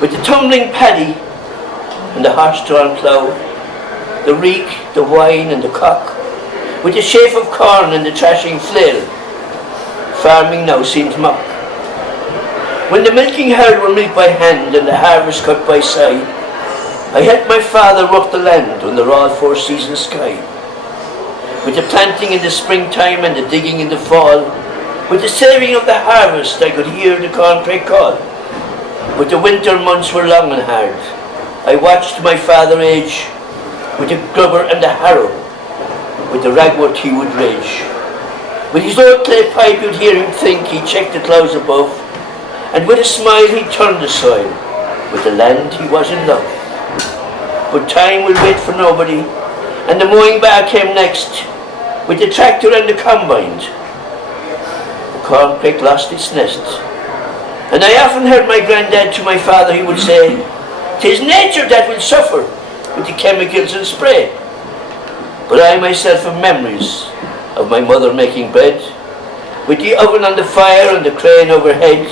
With the tumbling paddy and the horse-drawn plough, the reek, the wine and the cock, with the chaff of corn and the thrashing flail, farming now seems mock. When the milking herd were milked by hand and the harvest cut by side, I helped my father work the land under all 4 seasons sky. With the planting in the springtime and the digging in the fall, with the saving of the harvest I could hear the corncrake call. But the winter months were long and hard. I watched my father age, with the grubber and the harrow, with the ragwort he would rage. With his old clay pipe you'd hear him think, he checked the clouds above, and with a smile he turned the soil, with the land he was in love. But time will wait for nobody, and the mowing bar came next, with the tractor and the combine. The corncrake lost its nest. And I often heard my granddad to my father, he would say, "'Tis nature that will suffer with the chemicals and spray." But I myself have memories of my mother making bread, with the oven on the fire and the crane overhead,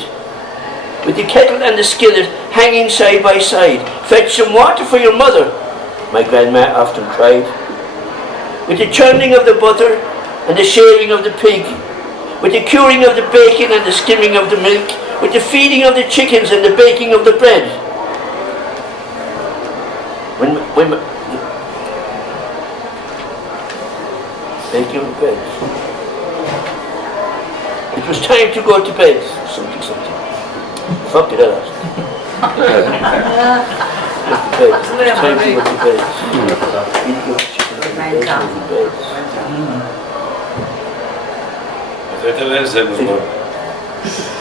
with the kettle and the skillet hanging side by side. "Fetch some water for your mother," my grandma often cried. With the churning of the butter and the shaving of the pig, with the curing of the bacon and the skimming of the milk, with the feeding of the chickens and the baking of the bread. Baking of the bread. It was time to go to bed. Something. Fuck it, I lost. Go to bed. It's time to go to bed. Eating of chicken and bacon of the bed.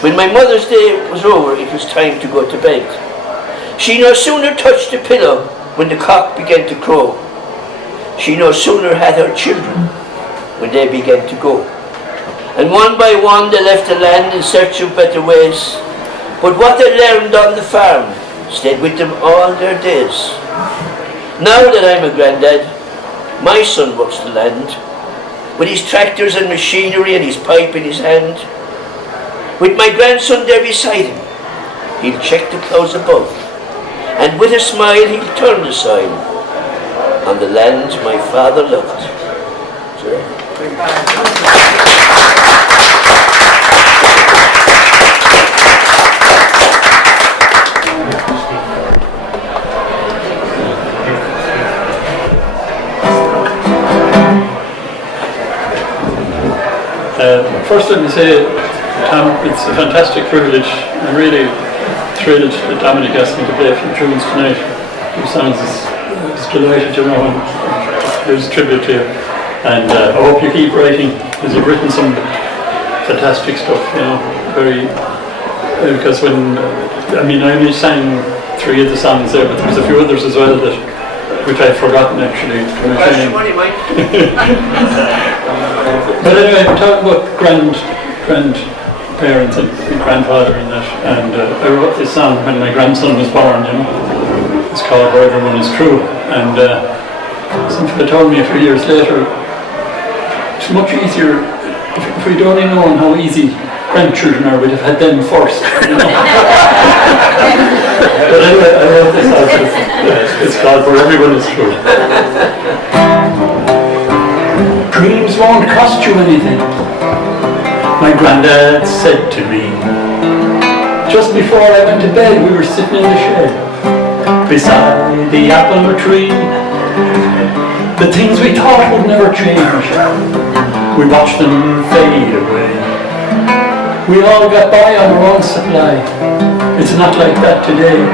When my Mother's Day was over, it was time to go to bed. She no sooner touched the pillow when the cock began to crow. She no sooner had her children when they began to go. And one by one they left the land in search of better ways. But what they learned on the farm stayed with them all their days. Now that I'm a granddad, my son works the land, with his tractors and machinery and his pipe in his hand, with my grandson there beside him, he'll check the clouds above, and with a smile he'll turn the sign on the land my father loved. First, let me say, Tom, it's a fantastic privilege. I'm really thrilled that Dominic asked me to play a few tunes tonight. Your songs is delighted, you know, and there's a tribute to you. And I hope you keep writing, because you've written some fantastic stuff, you know, because when, I only sang 3 of the songs there, but there's a few others as well which I've forgotten actually. But anyway, I'm talking about grandparents and grandfather and that, and I wrote this song when my grandson was born, you know. It's called Where Everyone Is True, and somebody told me a few years later, it's much easier if we'd only known how easy grandchildren are, we'd have had them first, you know. But anyway, I wrote this out. It's called Where Everyone Is True. Dreams won't cost you anything, my granddad said to me. Just before I went to bed, we were sitting in the shed beside the apple tree. The things we thought would never change, we watched them fade away. We all got by on our own supply. It's not like that today.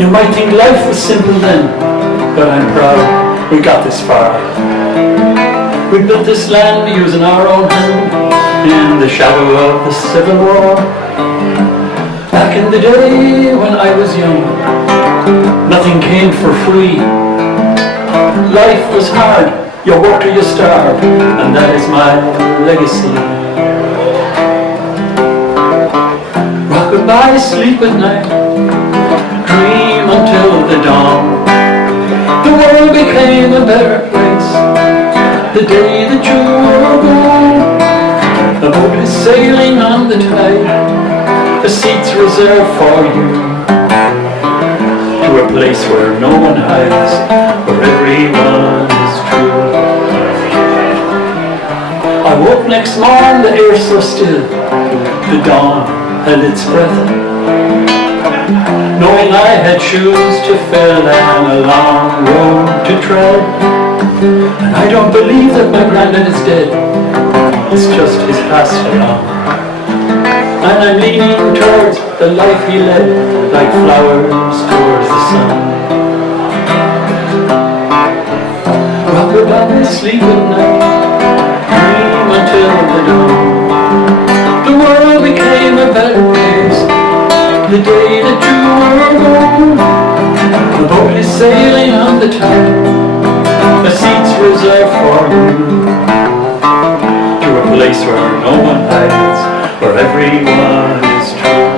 You might think life was simple then, but I'm proud we got this far. We built this land using our own hand in the shadow of the Civil War. Back in the day when I was young, nothing came for free. Life was hard, you work till you starve, and that is my legacy. Rock-a-bye, sleep at night, dream until the dawn. The world became a better place the day that you were born. A boat is sailing on the tide, a seat's reserved for you, to a place where no one hides, where everyone is true. I woke next morn, the air so still, the dawn held its breath, knowing I had shoes to fill and a long road to tread. And I don't believe that my granddad is dead, it's just his passed along. And I'm leaning towards the life he led, like flowers towards the sun. Rock-a-bye, sleep at night, dream until the dawn. The world became a better place the day that you were born. The boat is sailing on the tide, a seat's reserved for you, to a place where no one hides, where everyone is true.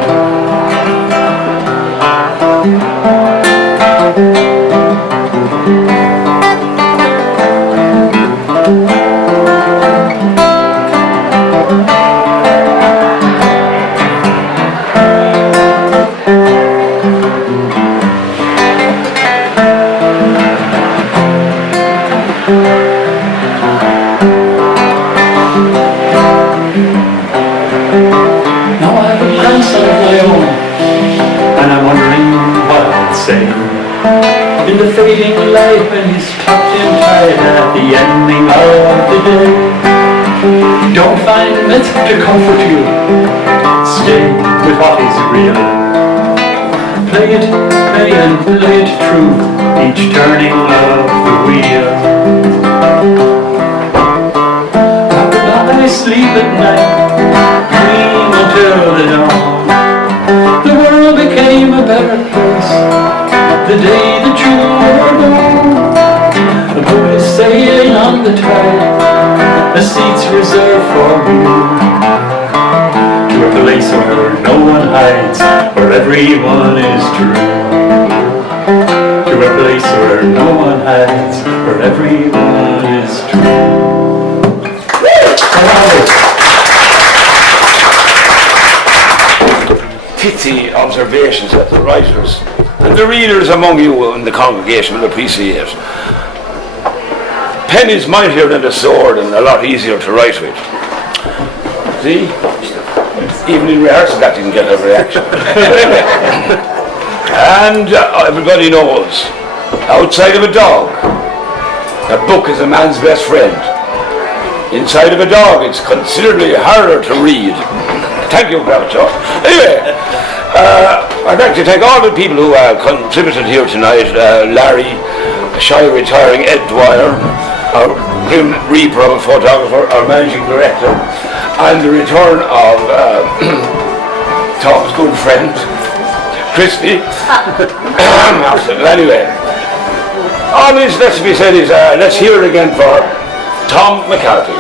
In the fading light when he's tucked in tight at the ending of the day, don't find myth to comfort you, stay with what is real. Play it, play and play it true, each turning of the wheel. Rock-a-bye, sleep at night, dream until the dawn. The world became a better place the day that you were born. The boat is sailing on the tide, a seat's reserved for you, to a place where no one hides, where everyone is true. To a place where no one hides, where everyone is true. lengthy observations that the writers and the readers among you in the congregation will appreciate. Pen is mightier than the sword and a lot easier to write with. See? Even in rehearsal that didn't get a reaction. And everybody knows, outside of a dog, a book is a man's best friend. Inside of a dog, it's considerably harder to read. Thank you, Groucho. Anyway, I'd like to thank all the people who contributed here tonight. Larry, shy retiring Ed Dwyer, our grim reaper of a photographer, our managing director, and the return of Tom's good friend, Christy. Anyway, all this, let's be said, is let's hear it again for Tom McCarthy.